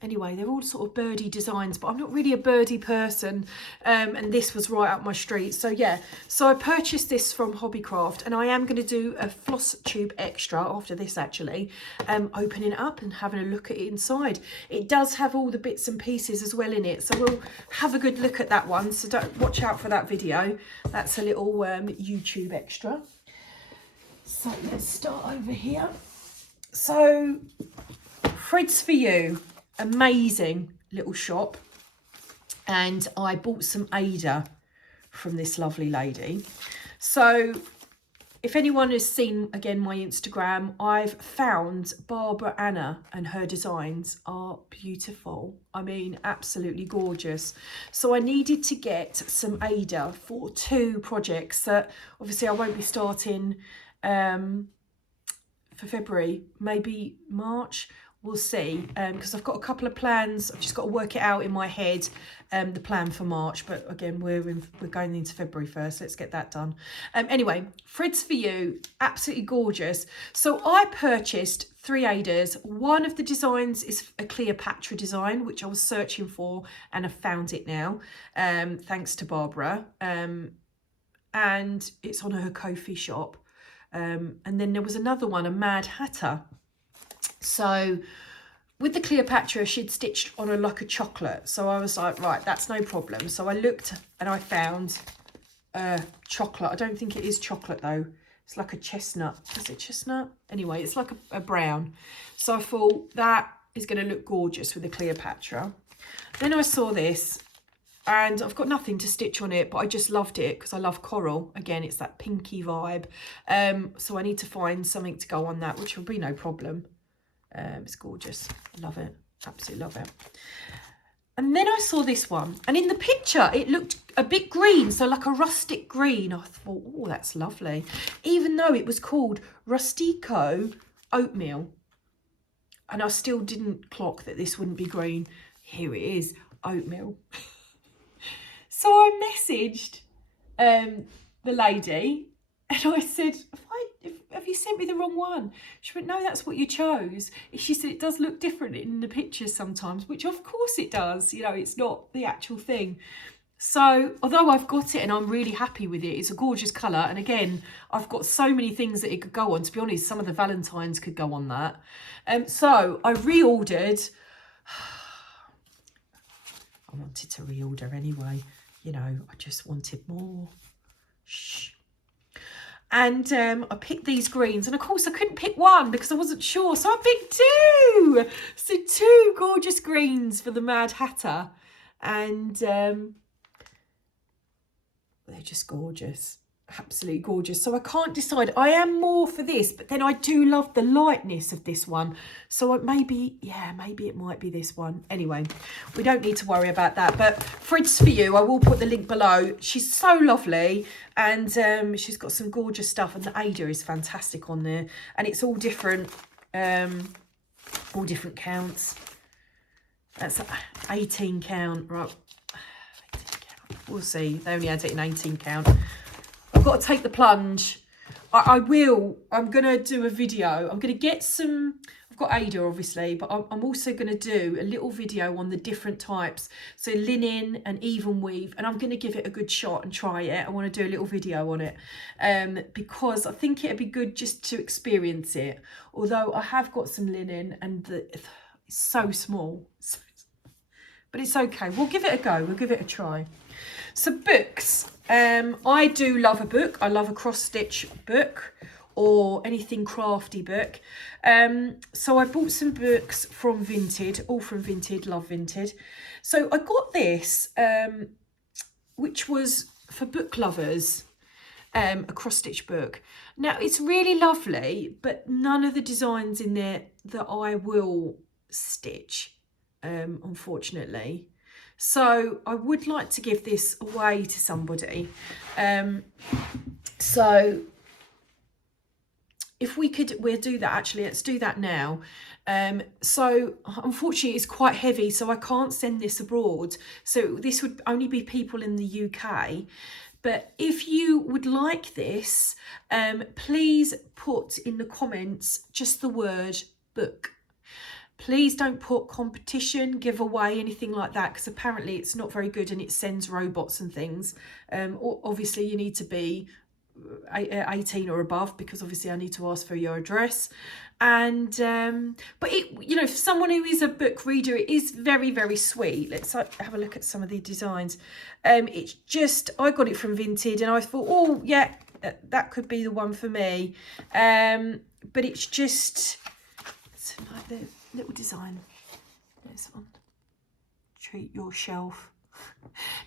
Anyway, they're all sort of birdie designs, but I'm not really a birdie person, and this was right up my street. So yeah, so I purchased this from Hobbycraft, and I am going to do a Flosstube extra after this, actually, opening it up and having a look at it inside. It does have all the bits and pieces as well in it, so we'll have a good look at that one, so don't watch out for that video. That's a little YouTube extra. So let's start over here. So Fred's For You, amazing little shop, and I bought some Ada from this lovely lady. So if anyone has seen, again, my Instagram, I've found Barbara Anna, and her designs are beautiful. I mean, absolutely gorgeous. So I needed to get some Ada for 2 projects that obviously I won't be starting for February, maybe March. We'll see, because I've got a couple of plans. I've just got to work it out in my head, the plan for March. But again, we're going into February first. Let's get that done. Anyway, Threads for You, absolutely gorgeous. So I purchased 3 Adas. One of the designs is a Cleopatra design, which I was searching for, and I found it now, thanks to Barbara. And it's on her Ko-fi shop. And then there was another one, a Mad Hatter. So with the Cleopatra, she'd stitched on a like a chocolate. So I was like, right, that's no problem. So I looked and I found chocolate. I don't think it is chocolate though. It's like a chestnut. Is it chestnut? Anyway, it's like a brown. So I thought that is going to look gorgeous with the Cleopatra. Then I saw this, and I've got nothing to stitch on it, but I just loved it because I love coral. Again, it's that pinky vibe. So I need to find something to go on that, which will be no problem. It's gorgeous. Love it. Absolutely love it. And then I saw this one, and in the picture it looked a bit green, so like a rustic green. I thought, oh, that's lovely, even though it was called Rustico Oatmeal, and I still didn't clock that this wouldn't be green. Here it is, oatmeal. So I messaged the lady, and I said, have you sent me the wrong one? She went, no, that's what you chose. She said, it does look different in the pictures sometimes, which of course it does. You know, it's not the actual thing. So although I've got it and I'm really happy with it, it's a gorgeous colour. And again, I've got so many things that it could go on. To be honest, some of the Valentines could go on that. So I reordered. I wanted to reorder anyway. You know, I just wanted more. Shh. And I picked these greens, and of course I couldn't pick one because I wasn't sure, so I picked 2. So 2 gorgeous greens for the Mad Hatter, and they're just gorgeous, absolutely gorgeous. So I can't decide. I am more for this, but then I do love the lightness of this one, so maybe it might be this one. Anyway, we don't need to worry about that. But Threads for You, I will put the link below. She's so lovely, and she's got some gorgeous stuff, and the Ada is fantastic on there, and it's all different counts. That's 18 count, right? 18 count. We'll see. They only had it in 18 count. I've got to take the plunge. I'm going to do a video. I'm going to get some, I've got Ada obviously, but I'm also going to do a little video on the different types. So linen and even weave, and I'm going to give it a good shot and try it. I want to do a little video on it because I think it'd be good just to experience it. Although I have got some linen, and it's so small. But it's okay. We'll give it a go. We'll give it a try. So books. I do love a book. I love a cross-stitch book or anything crafty book. So I bought some books from Vinted, all from Vinted, love Vinted. So I got this, which was for book lovers, a cross-stitch book. Now, it's really lovely, but none of the designs in there that I will stitch, unfortunately. So I would like to give this away to somebody. So if we could, we'll do that actually. Let's do that now. So unfortunately it's quite heavy, so I can't send this abroad. So this would only be people in the UK. But if you would like this, please put in the comments just the word book. Please don't put competition, giveaway, anything like that, because apparently it's not very good and it sends robots and things. Obviously, you need to be 18 or above, because obviously I need to ask for your address. And but it, you know, for someone who is a book reader, it is very, very sweet. Let's have a look at some of the designs. It's just, I got it from Vinted and I thought, oh yeah, that could be the one for me. But it's just, it's like the little design. This one, treat your shelf.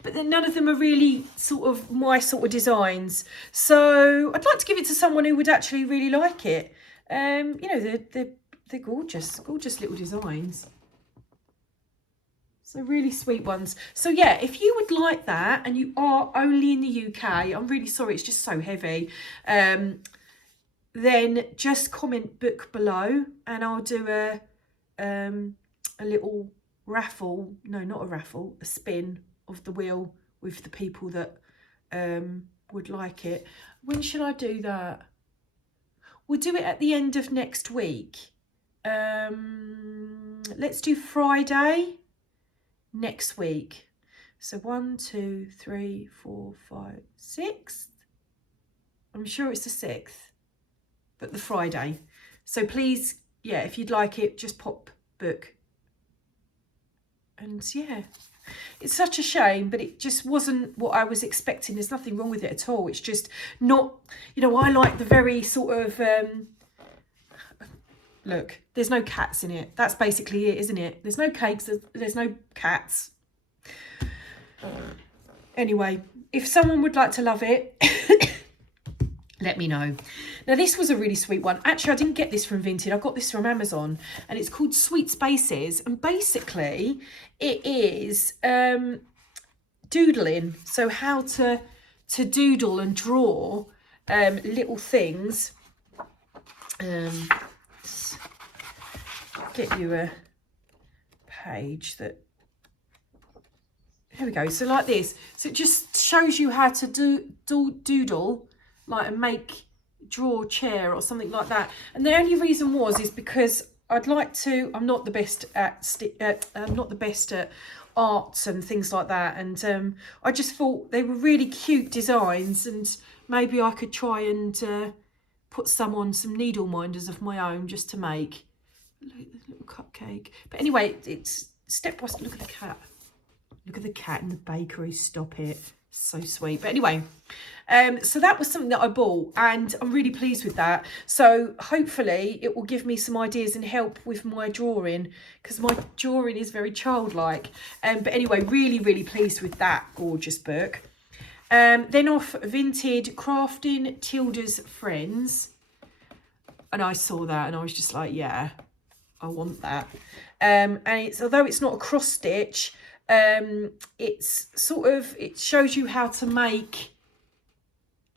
but then none of them are really sort of my sort of designs. So I'd like to give it to someone who would actually really like it. You know, they're gorgeous, gorgeous little designs. So really sweet ones. So yeah, if you would like that and you are only in the UK, I'm really sorry, it's just so heavy. Then just comment book below and I'll do a little raffle, no, not a raffle, a spin of the wheel with the people that would like it. When should I do that? We'll do it at the end of next week. Let's do Friday next week. So 1, 2, 3, 4, 5, 6. I'm sure it's the 6th, but the Friday. So please, yeah, if you'd like it, just pop book. And yeah, it's such a shame, but it just wasn't what I was expecting. There's nothing wrong with it at all. It's just not, you know, I like the very sort of, look, there's no cats in it. That's basically it, isn't it? There's no cakes, there's no cats. Anyway, if someone would like to love it, let me know. Now, this was a really sweet one. Actually, I didn't get this from Vinted. I got this from Amazon, and it's called Sweet Spaces. And basically, it is doodling. So how to doodle and draw little things. Get you a page that, here we go. So like this. So it just shows you how to doodle, like, and draw a chair or something like that. And the only reason is because I'd like to, I'm not the best at arts and things like that, and I just thought they were really cute designs, and maybe I could try and put some on some needle minders of my own just to make a little cupcake. But anyway, it's step by step. Look at the cat. Look at the cat in the bakery. Stop it. So sweet. But anyway, so that was something that I bought, and I'm really pleased with that. So hopefully it will give me some ideas and help with my drawing, because my drawing is very childlike. But anyway, really, really pleased with that gorgeous book. Then off Vinted, Crafting Tilda's Friends. And I saw that and I was just like, yeah, I want that. And it's, although it's not a cross stitch, it's sort of, it shows you how to make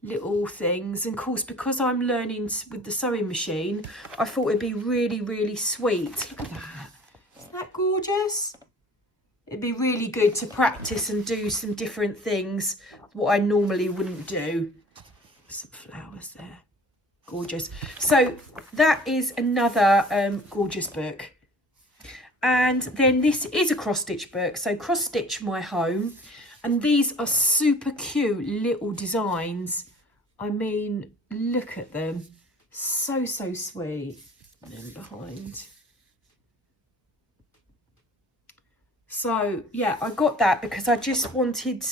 little things. And of course, because I'm learning with the sewing machine, I thought it'd be really, really sweet. Look at that. Isn't that gorgeous? It'd be really good to practice and do some different things, what I normally wouldn't do. Some flowers there. Gorgeous. So that is another gorgeous book. And then this is a cross stitch book. So Cross Stitch My Home. And these are super cute little designs. I mean, look at them. So, so sweet. And then behind. So yeah, I got that because I just wanted,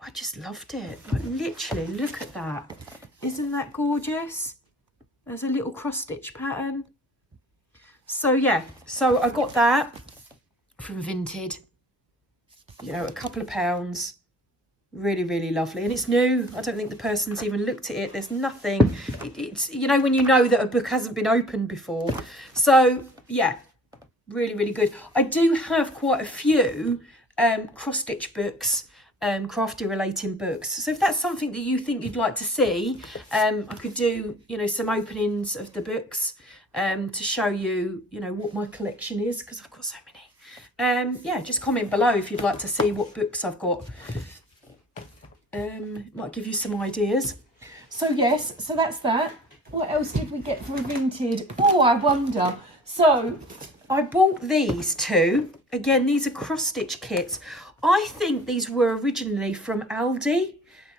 I just loved it. Like, literally, look at that. Isn't that gorgeous? There's a little cross stitch pattern. So yeah, so I got that from Vinted. You know, a couple of pounds. Really, really lovely. And it's new. I don't think the person's even looked at it. There's nothing. It's, you know, when you know that a book hasn't been opened before. So yeah, really, really good. I do have quite a few cross stitch books, crafty relating books. So if that's something that you think you'd like to see, I could do, you know, some openings of the books to show you, you know, what my collection is, because I've got so many. Yeah, just comment below if you'd like to see what books I've got. Might give you some ideas. So yes, so that's that. What else did we get from Vinted? Oh, I wonder. So I bought these two. Again, these are cross stitch kits. I think these were originally from Aldi,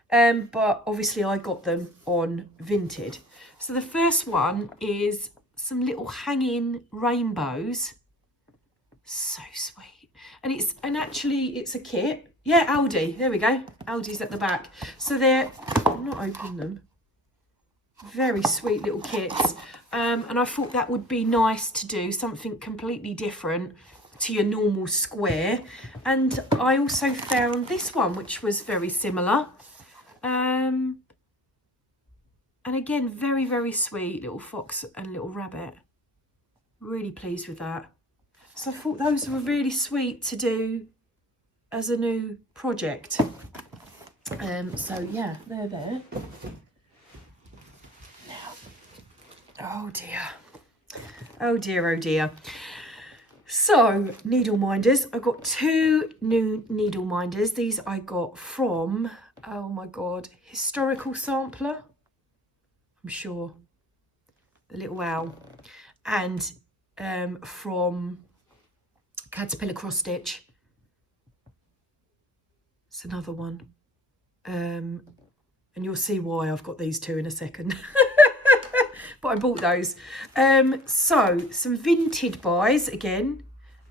but obviously I got them on Vinted. So the first one is some little hanging rainbows. So sweet. And actually it's a kit. Yeah, Aldi. There we go. Aldi's at the back. So they're, I'm not opening them. Very sweet little kits. And I thought that would be nice to do something completely different to your normal square. And I also found this one, which was very similar. And again, very, very sweet, little fox and little rabbit. Really pleased with that. So I thought those were really sweet to do as a new project. So yeah, they're there. Now, oh dear. Oh dear, oh dear. So, needle minders. I got 2 new needle minders. These I got from, oh my God, Historical Sampler. I'm sure. The little owl. And from Caterpillar Cross Stitch. It's another one. And you'll see why I've got these 2 in a second. But I bought those. So some vintage buys again.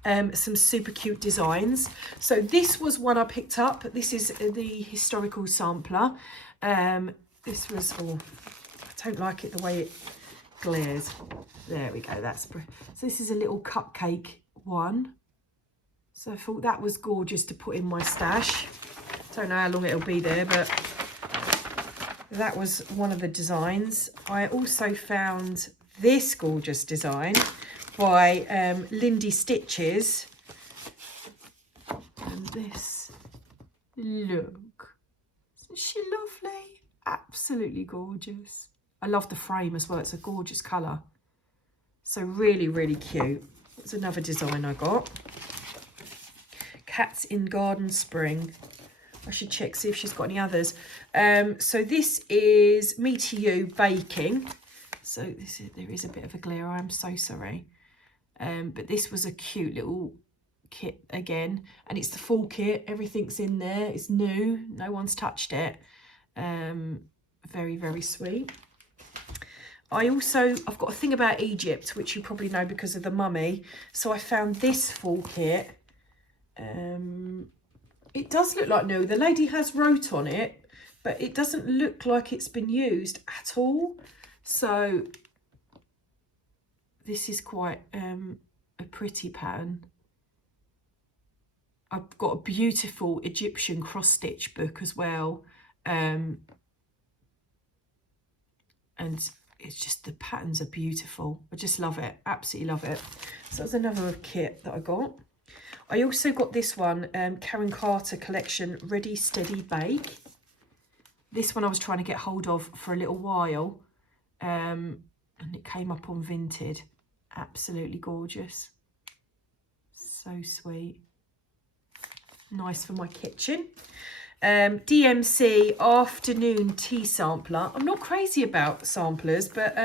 Some super cute designs. So this was one I picked up. This is the Historical Sampler. This was, oh, I don't like it the way it glares. There we go. So this is a little cupcake one. So I thought that was gorgeous to put in my stash. Don't know how long it'll be there, but that was one of the designs. I also found this gorgeous design by Lindy Stitchers. And this, look, isn't she lovely? Absolutely gorgeous. I love the frame as well. It's a gorgeous colour. So really, really cute. That's another design I got. Cats in Garden Spring. I should check, see if she's got any others. So this is Me to You Baking. So there is a bit of a glare, I'm so sorry. But this was a cute little kit again. And it's the full kit, everything's in there. It's new, no one's touched it. Very, very sweet. I've got a thing about Egypt, which you probably know because of the mummy. So I found this full kit. It does look like new. The lady has wrote on it, but it doesn't look like it's been used at all. So this is quite a pretty pattern. I've got a beautiful Egyptian cross stitch book as well. And it's just, the patterns are beautiful. I just love it, absolutely love it. So that's another kit that I got. I also got this one, Karen Carter collection, Ready Steady Bake. This one I was trying to get hold of for a little while, and it came up on Vinted. Absolutely gorgeous. So sweet. Nice for my kitchen. DMC Afternoon Tea Sampler. I'm not crazy about samplers, but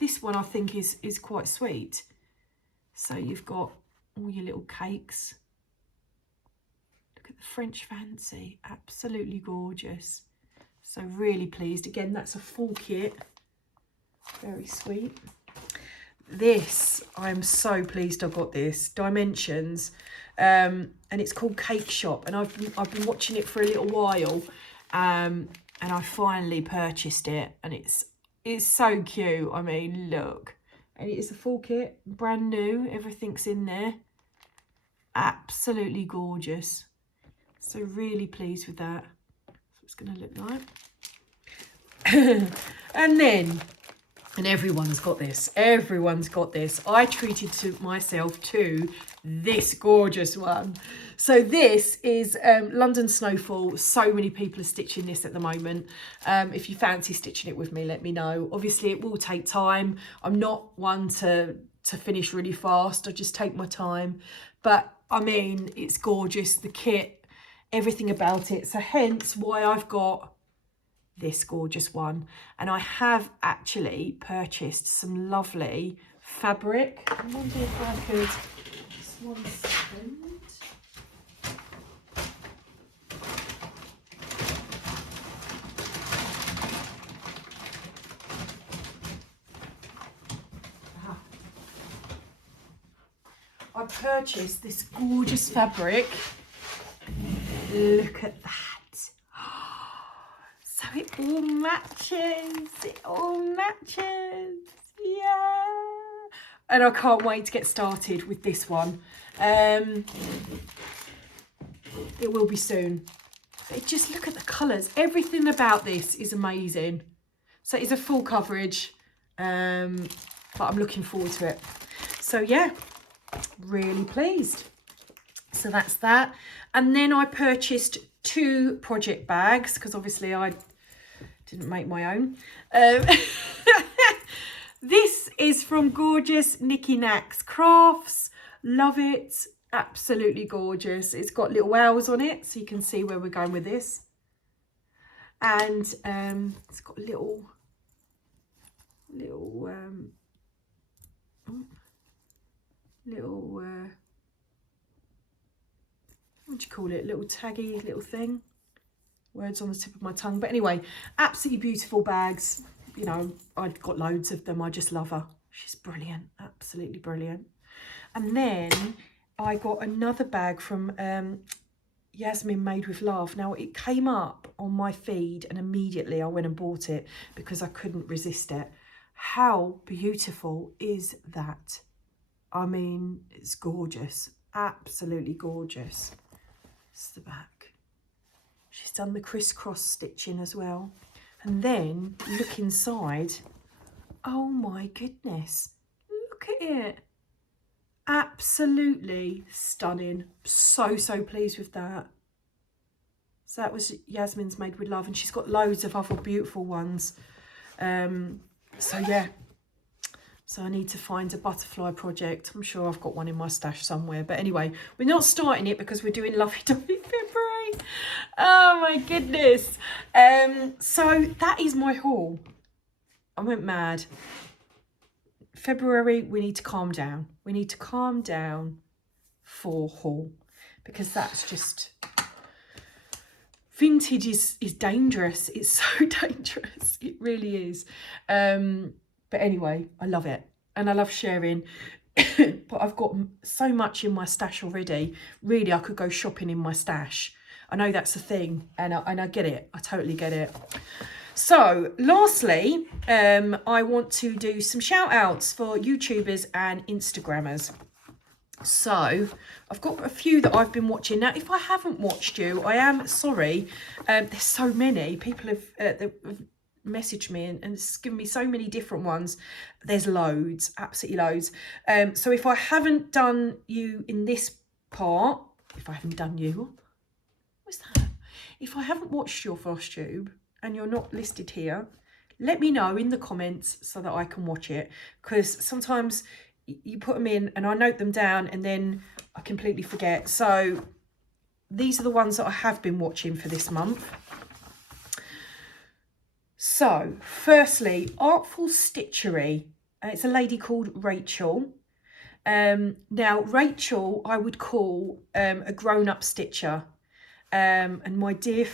this one I think is quite sweet. So you've got all your little cakes. Look at the French Fancy, absolutely gorgeous. So really pleased. Again, that's a full kit. Very sweet. This, I'm so pleased I got this. Dimensions, and it's called Cake Shop. And I've been watching it for a little while, and I finally purchased it. And it's so cute. I mean, look. And it is a full kit, brand new, everything's in there. Absolutely gorgeous. So really pleased with that. That's what it's going to look like. And everyone's got this. Everyone's got this. I treated myself to this gorgeous one. So this is London Snowfall. So many people are stitching this at the moment. If you fancy stitching it with me, let me know. Obviously, it will take time. I'm not one to finish really fast. I just take my time. But, I mean, it's gorgeous. The kit, everything about it. So hence why I've got this gorgeous one. And I have actually purchased some lovely fabric. I wonder if I could... Just 1 second. I purchased this gorgeous fabric. Look at that. So it all matches. It all matches. Yeah. and I can't wait to get started with this one. It will be soon. But just look at the colours. Everything about this is amazing. So it's a full coverage, but I'm looking forward to it. So yeah, really pleased. So that's that. And then I purchased 2 project bags because obviously I didn't make my own. This is from gorgeous Nikki Crafts. Love it. Absolutely gorgeous. It's got little owls on it, so you can see where we're going with this. And it's got little what do you call it? Little taggy little thing. Words on the tip of my tongue. But anyway, absolutely beautiful bags. You know, I've got loads of them. I just love her. She's brilliant. Absolutely brilliant. And then I got another bag from Yasmin Made with Love. Now, it came up on my feed and immediately I went and bought it because I couldn't resist it. How beautiful is that? I mean, it's gorgeous. Absolutely gorgeous. This is the back. She's done the crisscross stitching as well. And then look inside. Oh my goodness. Look at it. Absolutely stunning. So pleased with that. So that was Yasmin's Made with Love, and she's got loads of other beautiful ones. So yeah. So I need to find a butterfly project. I'm sure I've got one in my stash somewhere. But anyway, we're not starting it because we're doing Lovey Dovey February. Oh my goodness. So that is my haul. I went mad. February, we need to calm down. We need to calm down for haul because that's just... Vintage is dangerous. It's so dangerous. It really is. But anyway, I love it and I love sharing. But I've got so much in my stash already. Really, I could go shopping in my stash. I know that's a thing, and I get it. I totally get it. So, lastly, I want to do some shout outs for YouTubers and Instagrammers. So, I've got a few that I've been watching. Now, if I haven't watched you, I am sorry. There's so many. People have messaged me and it's given me so many different ones. There's loads, absolutely loads. So, if I haven't done you in this part, if I haven't done you, what's that? If I haven't watched your Flosstube and you're not listed here, let me know in the comments so that I can watch it. Because sometimes you put them in and I note them down and then I completely forget. So these are the ones that I have been watching for this month. So firstly, Artful Stitchery. It's a lady called Rachel. Now Rachel I would call a grown-up stitcher. And my dear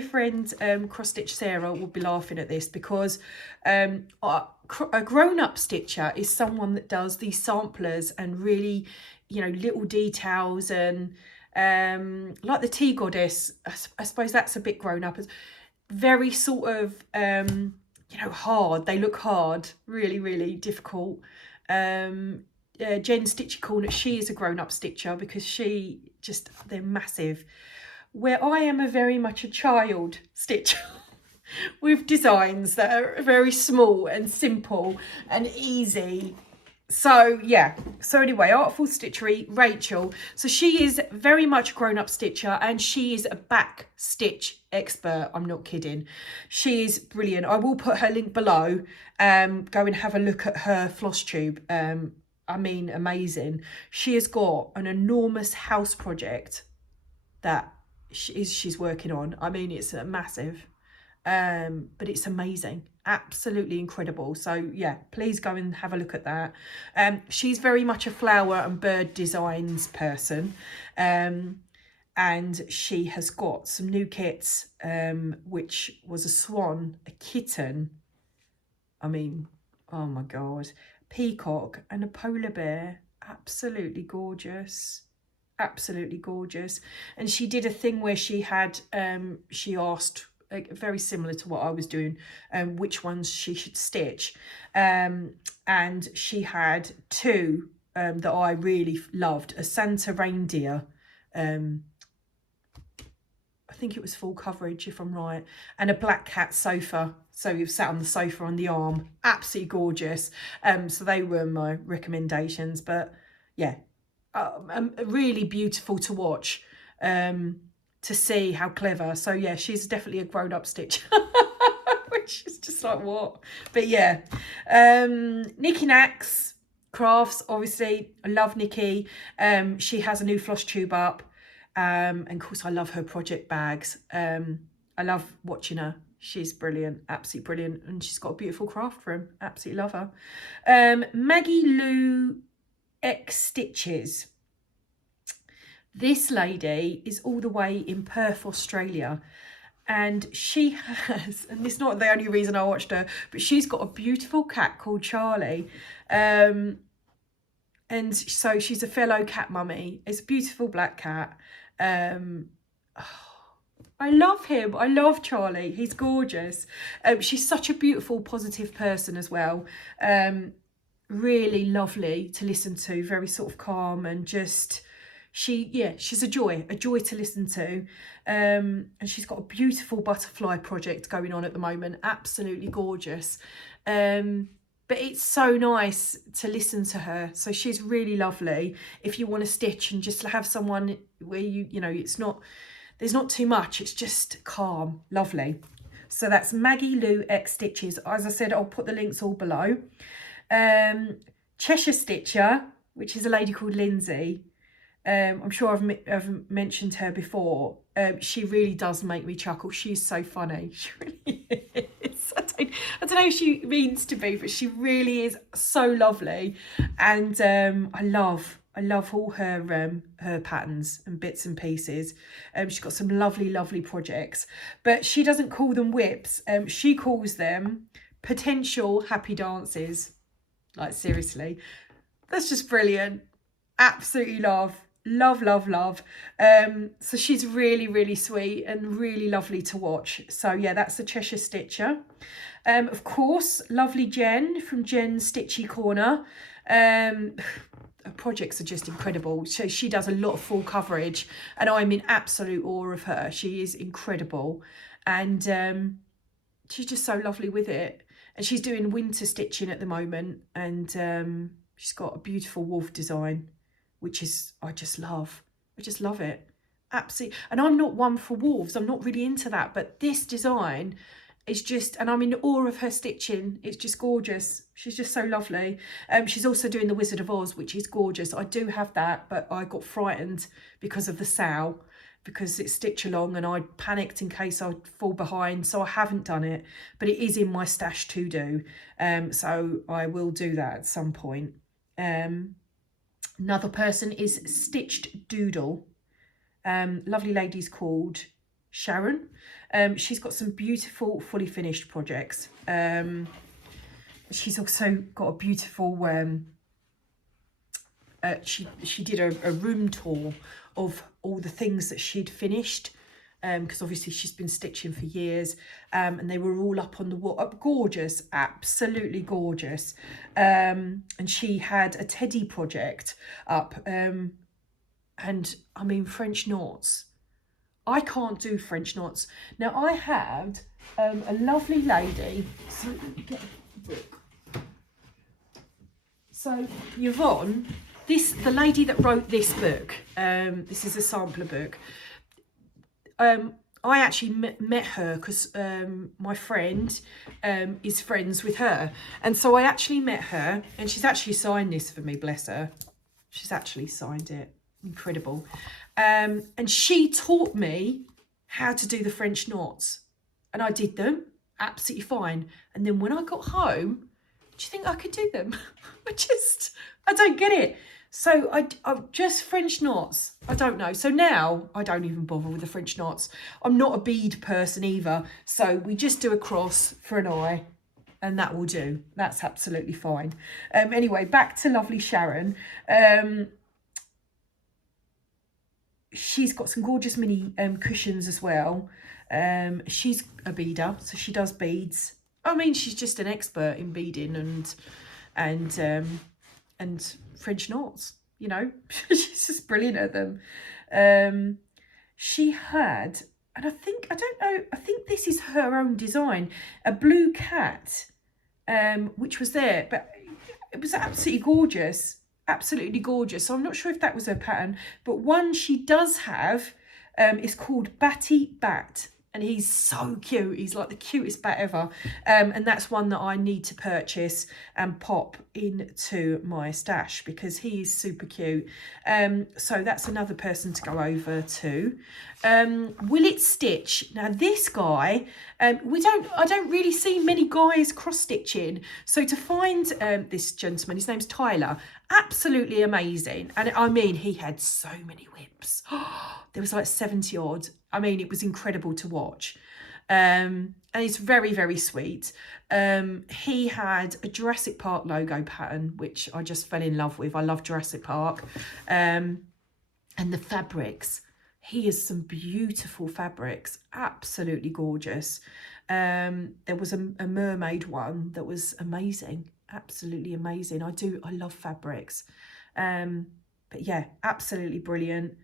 friend Cross Stitch Sarah will be laughing at this because a grown-up stitcher is someone that does these samplers and really, you know, little details and like the tea goddess. I suppose that's a bit grown up. It's very sort of you know, hard. They look hard, really difficult. Jen Stitchy Corner, she is a grown-up stitcher because they're massive. Where I am very much a child stitcher with designs that are very small and simple and easy. So yeah, so anyway, Artful Stitchery, Rachel. So she is very much a grown-up stitcher and she is a back stitch expert. I'm not kidding. She is brilliant. I will put her link below. Go and have a look at her Flosstube. I mean, amazing. She has got an enormous house project that she's working on. I mean, it's massive, but it's amazing, absolutely incredible. So yeah, please go and have a look at that. She's very much a flower and bird designs person, and she has got some new kits, which was a swan, a kitten, I mean, oh my god, peacock and a polar bear. Absolutely gorgeous. Absolutely gorgeous. And she did a thing where she had she asked very similar to what I was doing, which ones she should stitch. And she had two that I really loved. A Santa reindeer, I think it was full coverage if I'm right, and a black cat sofa. So you've sat on the sofa on the arm, absolutely gorgeous. So they were my recommendations, but yeah, really beautiful to watch, to see how clever. So yeah, she's definitely a grown-up stitch. Which is just like, what? But yeah, Nikki Nax Crafts, obviously I love Nikki. She has a new Flosstube up, and of course I love her project bags. I love watching her. She's brilliant, absolutely brilliant, and she's got a beautiful craft room. Absolutely love her. Maggie Lou X Stitches. This lady is all the way in Perth, Australia, and she has, and it's not the only reason I watched her, but she's got a beautiful cat called Charlie. And so she's a fellow cat mummy. It's a beautiful black cat. I love him. I love Charlie. He's gorgeous. She's such a beautiful, positive person as well. Really lovely to listen to. Very sort of calm and just, she's a joy to listen to. And she's got a beautiful butterfly project going on at the moment. Absolutely gorgeous. But it's so nice to listen to her. So she's really lovely. If you want to stitch and just have someone where you know, there's not too much. It's just calm, lovely. So that's Maggie Lou X Stitches. As I said, I'll put the links all below. Cheshire Stitcher, which is a lady called Lindsay. I'm sure I've mentioned her before. She really does make me chuckle. She's so funny. She really is. I don't know if she means to be, but she really is so lovely. And I love all her patterns and bits and pieces. She's got some lovely projects, but she doesn't call them whips. She calls them potential happy dances. Like, seriously, that's just brilliant. Absolutely love. So she's really sweet and really lovely to watch. So yeah, that's the Cheshire Stitcher. Of course, lovely Jen from Jen's Stitchy Corner. Her projects are just incredible. So she does a lot of full coverage, and I'm in absolute awe of her. She is incredible, and she's just so lovely with it. And she's doing winter stitching at the moment, and she's got a beautiful wolf design, which is, I just love it, absolutely. And I'm not one for wolves, I'm not really into that, but this design is just, and I'm in awe of her stitching. It's just gorgeous. She's just so lovely. She's also doing the Wizard of Oz, which is gorgeous. I do have that, but I got frightened because of the sow, because it's stitch along, and I panicked in case I'd fall behind, so I haven't done it, but it is in my stash to do. So I will do that at some point. Another person is Stitched Doodle. Lovely lady's called Sharon. She's got some beautiful fully finished projects. She's also got a beautiful, she did a room tour of all the things that she'd finished, because obviously she's been stitching for years, and they were all up on the wall. Gorgeous, absolutely gorgeous. And she had a teddy project up, and I mean, French knots. I can't do French knots. Now I had a lovely lady, so let me get a book. So Yvonne, the lady that wrote this book, this is a sampler book. I actually met her because my friend is friends with her. And so I actually met her, and she's actually signed this for me, bless her. She's actually signed it. Incredible. And she taught me how to do the French knots. And I did them absolutely fine. And then when I got home, do you think I could do them? I don't get it. So I just French knots, I don't know. So now I don't even bother with the French knots. I'm not a bead person either. So we just do a cross for an eye, and that will do. That's absolutely fine. Anyway, back to lovely Sharon. she's got some gorgeous mini cushions as well. She's a beader, so she does beads. I mean, she's just an expert in beading and French knots, you know. She's just brilliant at them. She had, and I don't know, I think this is her own design, a blue cat, which was there, but it was absolutely gorgeous. Absolutely gorgeous. So I'm not sure if that was her pattern, but one she does have is called Batty Bat, and he's so cute. He's like the cutest bat ever, and that's one that I need to purchase and pop into my stash because he is super cute. So that's another person to go over to. Will It Stitch. Now this guy, I don't really see many guys cross stitching, so to find this gentleman, his name's Tyler, absolutely amazing. And I mean, he had so many whips. There was like 70 odd. I mean, it was incredible to watch. And it's very, very sweet. He had a Jurassic Park logo pattern, which I just fell in love with. I love Jurassic Park. And the fabrics. He has some beautiful fabrics, absolutely gorgeous. There was a mermaid one that was amazing, absolutely amazing. I love fabrics. But yeah, absolutely brilliant.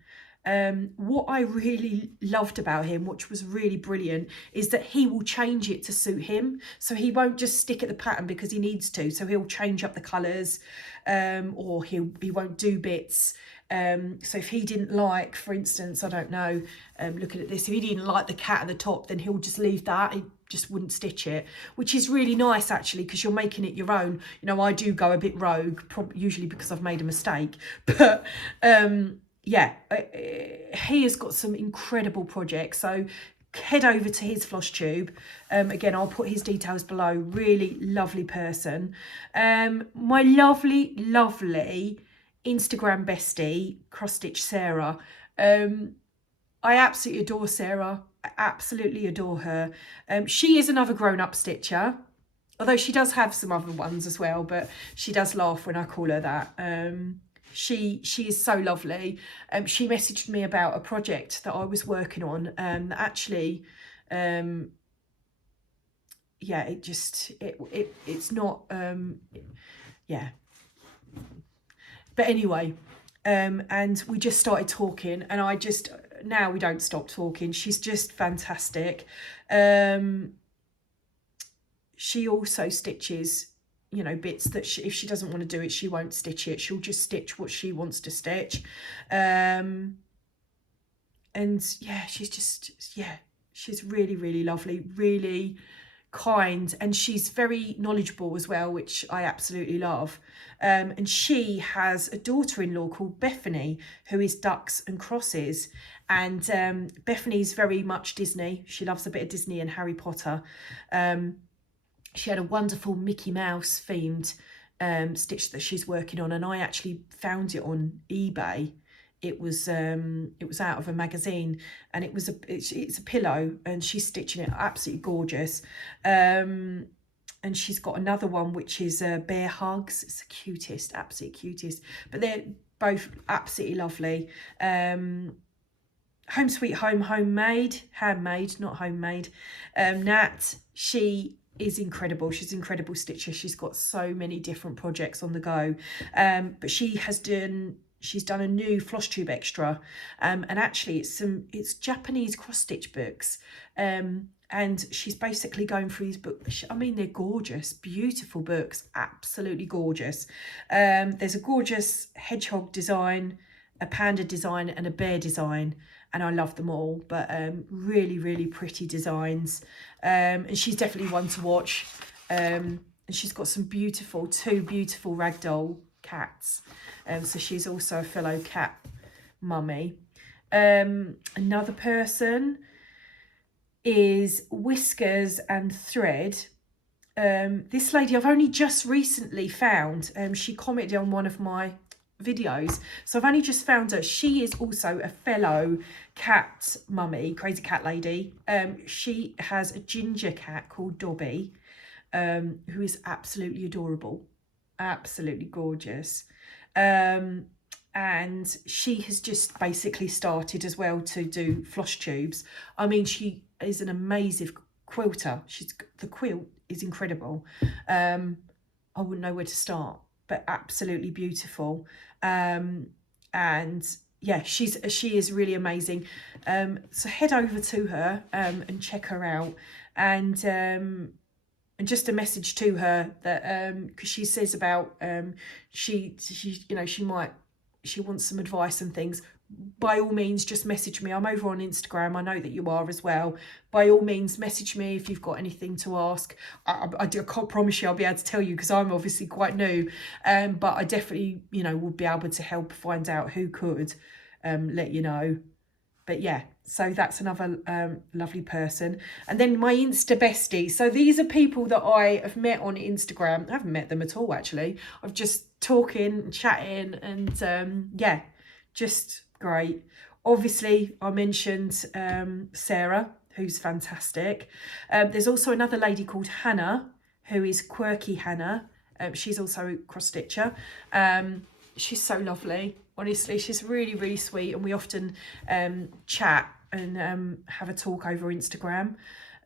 What I really loved about him, which was really brilliant, is that he will change it to suit him. So he won't just stick at the pattern because he needs to. So he'll change up the colours, or he won't do bits. So if he didn't like, for instance, I don't know, looking at this, if he didn't like the cat at the top, then he'll just leave that. He just wouldn't stitch it, which is really nice actually, because you're making it your own. You know, I do go a bit rogue, usually because I've made a mistake, but yeah, he has got some incredible projects. So head over to his Flosstube. Again, I'll put his details below. Really lovely person. My lovely Instagram bestie, Cross Stitch Sarah. I absolutely adore Sarah. I absolutely adore her. She is another grown-up stitcher, although she does have some other ones as well, but she does laugh when I call her that. She is so lovely. She messaged me about a project that I was working on. Actually, yeah, it's not, yeah. But anyway, and we just started talking, and now we don't stop talking. She's just fantastic. She also stitches, you know, bits that if she doesn't want to do it, she won't stitch it. She'll just stitch what she wants to stitch. And yeah, she's really lovely, really kind, and she's very knowledgeable as well, which I absolutely love. And she has a daughter-in-law called Bethany, who is Ducks and Crosses. And Bethany's very much Disney. She loves a bit of Disney and Harry Potter. She had a wonderful Mickey Mouse themed stitch that she's working on, and I actually found it on eBay. It was out of a magazine, and it's a pillow, and she's stitching it absolutely gorgeous. And she's got another one which is Bear Hugs. It's the cutest, absolute cutest. But they're both absolutely lovely. Home Sweet Home Homemade, handmade, not homemade. Nat, she is incredible. She's an incredible stitcher. She's got so many different projects on the go. But she's done a new Flosstube extra, and actually it's Japanese cross stitch books, and she's basically going through these books. I mean, they're gorgeous, beautiful books, absolutely gorgeous. There's a gorgeous hedgehog design, a panda design, and a bear design, and I love them all. But really pretty designs, and she's definitely one to watch. And she's got two beautiful ragdoll cats. So she's also a fellow cat mummy. Another person is Whiskers and Thread. This lady I've only just recently found. She commented on one of my videos, so I've only just found her. She is also a fellow cat mummy, crazy cat lady. She has a ginger cat called Dobby, who is absolutely adorable, absolutely gorgeous. And and she has just basically started as well to do floss tubes. I mean, she is an amazing quilter. The quilt is incredible. I wouldn't know where to start, but absolutely beautiful. And yeah, she is really amazing. So head over to her and check her out, and just a message to her that because she says about she you know, she wants some advice and things. By all means, just message me. I'm over on Instagram. I know that you are as well. By all means, message me if you've got anything to ask. I can't promise you I'll be able to tell you, because I'm obviously quite new, but I definitely, you know, will be able to help find out who could let you know. But yeah, so that's another lovely person. And then my Insta bestie. So these are people that I have met on Instagram. I haven't met them at all, actually. I've just talking, chatting, and yeah, just great. Obviously, I mentioned Sarah, who's fantastic. There's also another lady called Hannah, who is Quirky Hannah. She's also a cross stitcher. She's so lovely. Honestly, she's really, really sweet, and we often chat and have a talk over Instagram.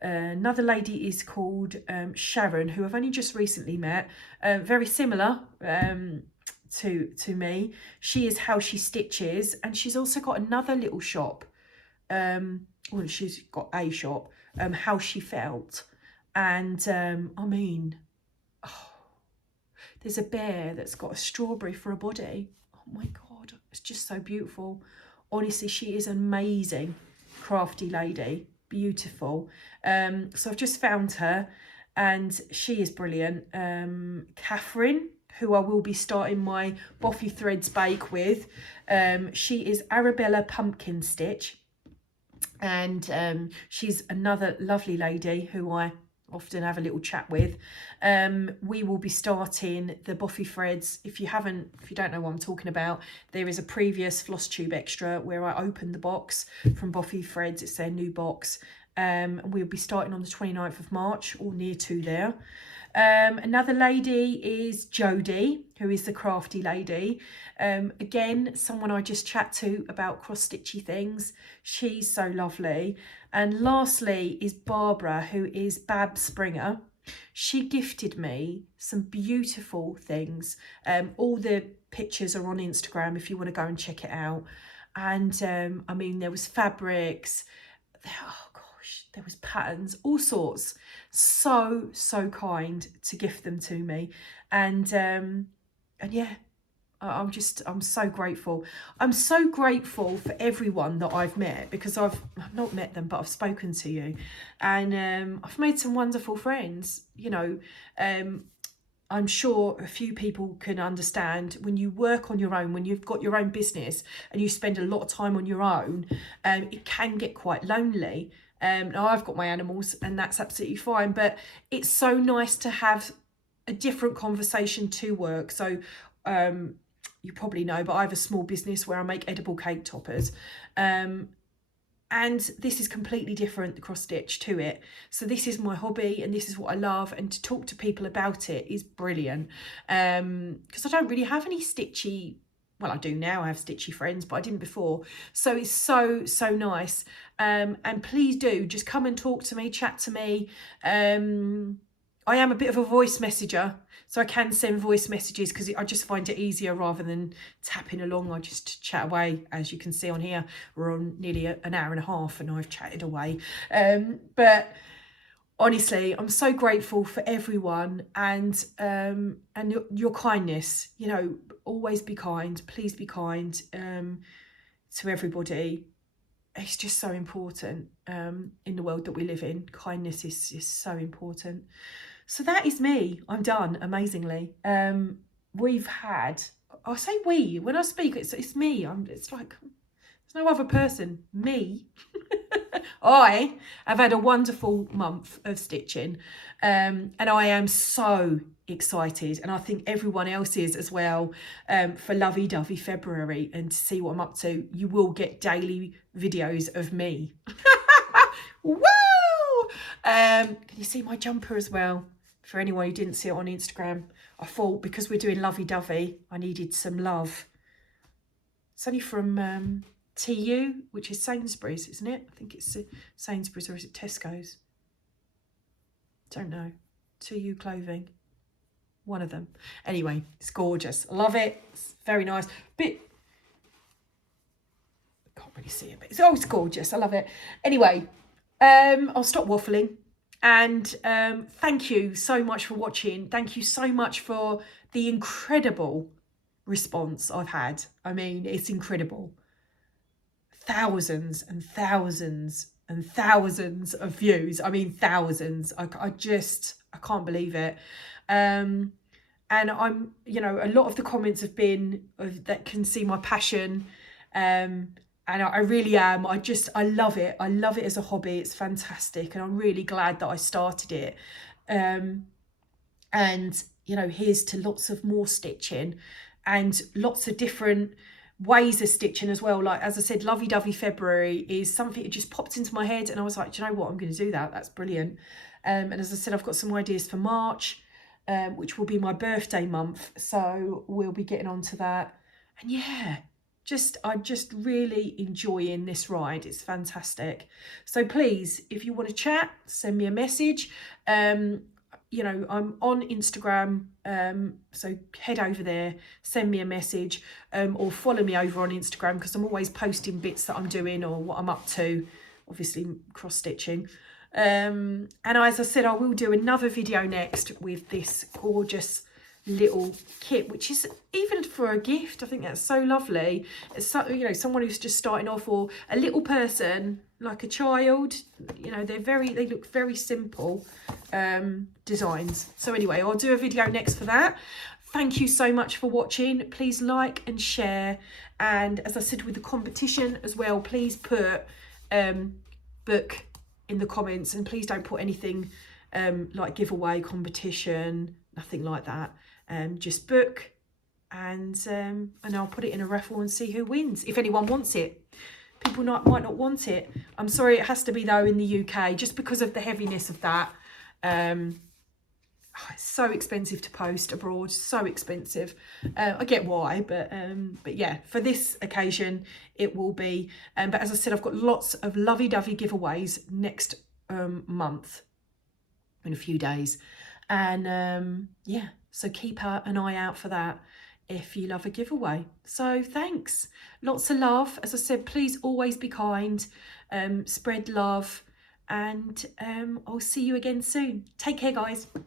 Another lady is called Sharon, who I've only just recently met. Very similar to me. She is How She Stitches, and she's also got another little shop. Well, she's got a shop, How She Felt. And I mean, oh, there's a bear that's got a strawberry for a body. Oh my God, it's just so beautiful. Honestly, she is an amazing crafty lady, beautiful. So I've just found her, and she is brilliant. Catherine, who I will be starting my Boffy Threads bake with. She is Arabella Pumpkin Stitch, and she's another lovely lady who I often have a little chat with. We will be starting the Boffy Threads. If you don't know what I'm talking about, there is a previous Flosstube extra where I opened the box from Boffy Threads. It's their new box. And we'll be starting on the 29th of March, or near to there. Another lady is Jodie, who is the crafty lady. Again, someone I just chat to about cross stitchy things. She's so lovely. And lastly is Barbara, who is Bab Springer. She gifted me some beautiful things. All the pictures are on Instagram if you want to go and check it out. And I mean, there was fabrics. Oh gosh, there was patterns, all sorts. So kind to gift them to me. And yeah, I'm so grateful. I'm so grateful for everyone that I've met, because I've not met them, but I've spoken to you, and I've made some wonderful friends. You know, I'm sure a few people can understand when you work on your own, when you've got your own business and you spend a lot of time on your own, it can get quite lonely. Now I've got my animals and that's absolutely fine, but it's so nice to have a different conversation to work. So you probably know, but I have a small business where I make edible cake toppers. And this is completely different, the cross stitch, to it. So this is my hobby and this is what I love, and to talk to people about it is brilliant. Because I don't really have any stitchy, well, I do now, I have stitchy friends, but I didn't before. So it's so nice. And please do just come and talk to me, chat to me. I am a bit of a voice messenger, so I can send voice messages because I just find it easier rather than tapping along. I just chat away. As you can see on here, we're on nearly an hour and a half and I've chatted away. But honestly, I'm so grateful for everyone, and your kindness. You know, always be kind. Please be kind to everybody. It's just so important in the world that we live in. Kindness is so important. So that is me. I'm done, amazingly. We've had, I say we, when I speak, it's me. It's like, there's no other person, me. I have had a wonderful month of stitching, and I am so excited, and I think everyone else is as well, for Lovey Dovey February, and to see what I'm up to. You will get daily videos of me. Woo! Can you see my jumper as well? For anyone who didn't see it on Instagram, I thought because we're doing Lovey Dovey, I needed some love. It's only from TU, which is Sainsbury's, isn't it? I think it's Sainsbury's, or is it Tesco's? Don't know. TU clothing. One of them. Anyway, it's gorgeous. I love it. It's very nice. Bit, I can't really see it, but it's gorgeous. I love it. Anyway, I'll stop waffling. And thank you so much for watching. Thank you so much for the incredible response I've had. I mean, it's incredible. Thousands and thousands and thousands of views. I mean, thousands. I can't believe it. And I'm, you know, a lot of the comments have been that can see my passion. And I really am. I love it. I love it as a hobby. It's fantastic. And I'm really glad that I started it. And, you know, here's to lots of more stitching and lots of different ways of stitching as well. Like, as I said, Lovey Dovey February is something that just popped into my head. And I was like, do you know what? I'm going to do that. That's brilliant. And as I said, I've got some ideas for March, which will be my birthday month. So we'll be getting on to that. And yeah. I'm just really enjoying this ride. It's fantastic. So please, if you want to chat, send me a message. You know, I'm on Instagram, so head over there, send me a message, or follow me over on Instagram, because I'm always posting bits that I'm doing or what I'm up to, obviously cross stitching. And as I said, I will do another video next with this gorgeous little kit, which is, even for a gift, I think that's so lovely. It's so, you know, someone who's just starting off, or a little person like a child, you know, they look very simple designs. So anyway, I'll do a video next for that. Thank you so much for watching. Please like and share, and as I said with the competition as well, please put book in the comments, and please don't put anything like giveaway, competition, nothing like that. Just book, and I'll put it in a raffle and see who wins, if anyone wants it. People might not want it. I'm sorry, it has to be though in the UK, just because of the heaviness of that. It's so expensive to post abroad, so expensive. I get why, but yeah, for this occasion it will be. But as I said, I've got lots of lovey-dovey giveaways next month, in a few days, and yeah, so keep an eye out for that if you love a giveaway. So thanks, lots of love. As I said, please always be kind, spread love, and I'll see you again soon. Take care, guys. Bye.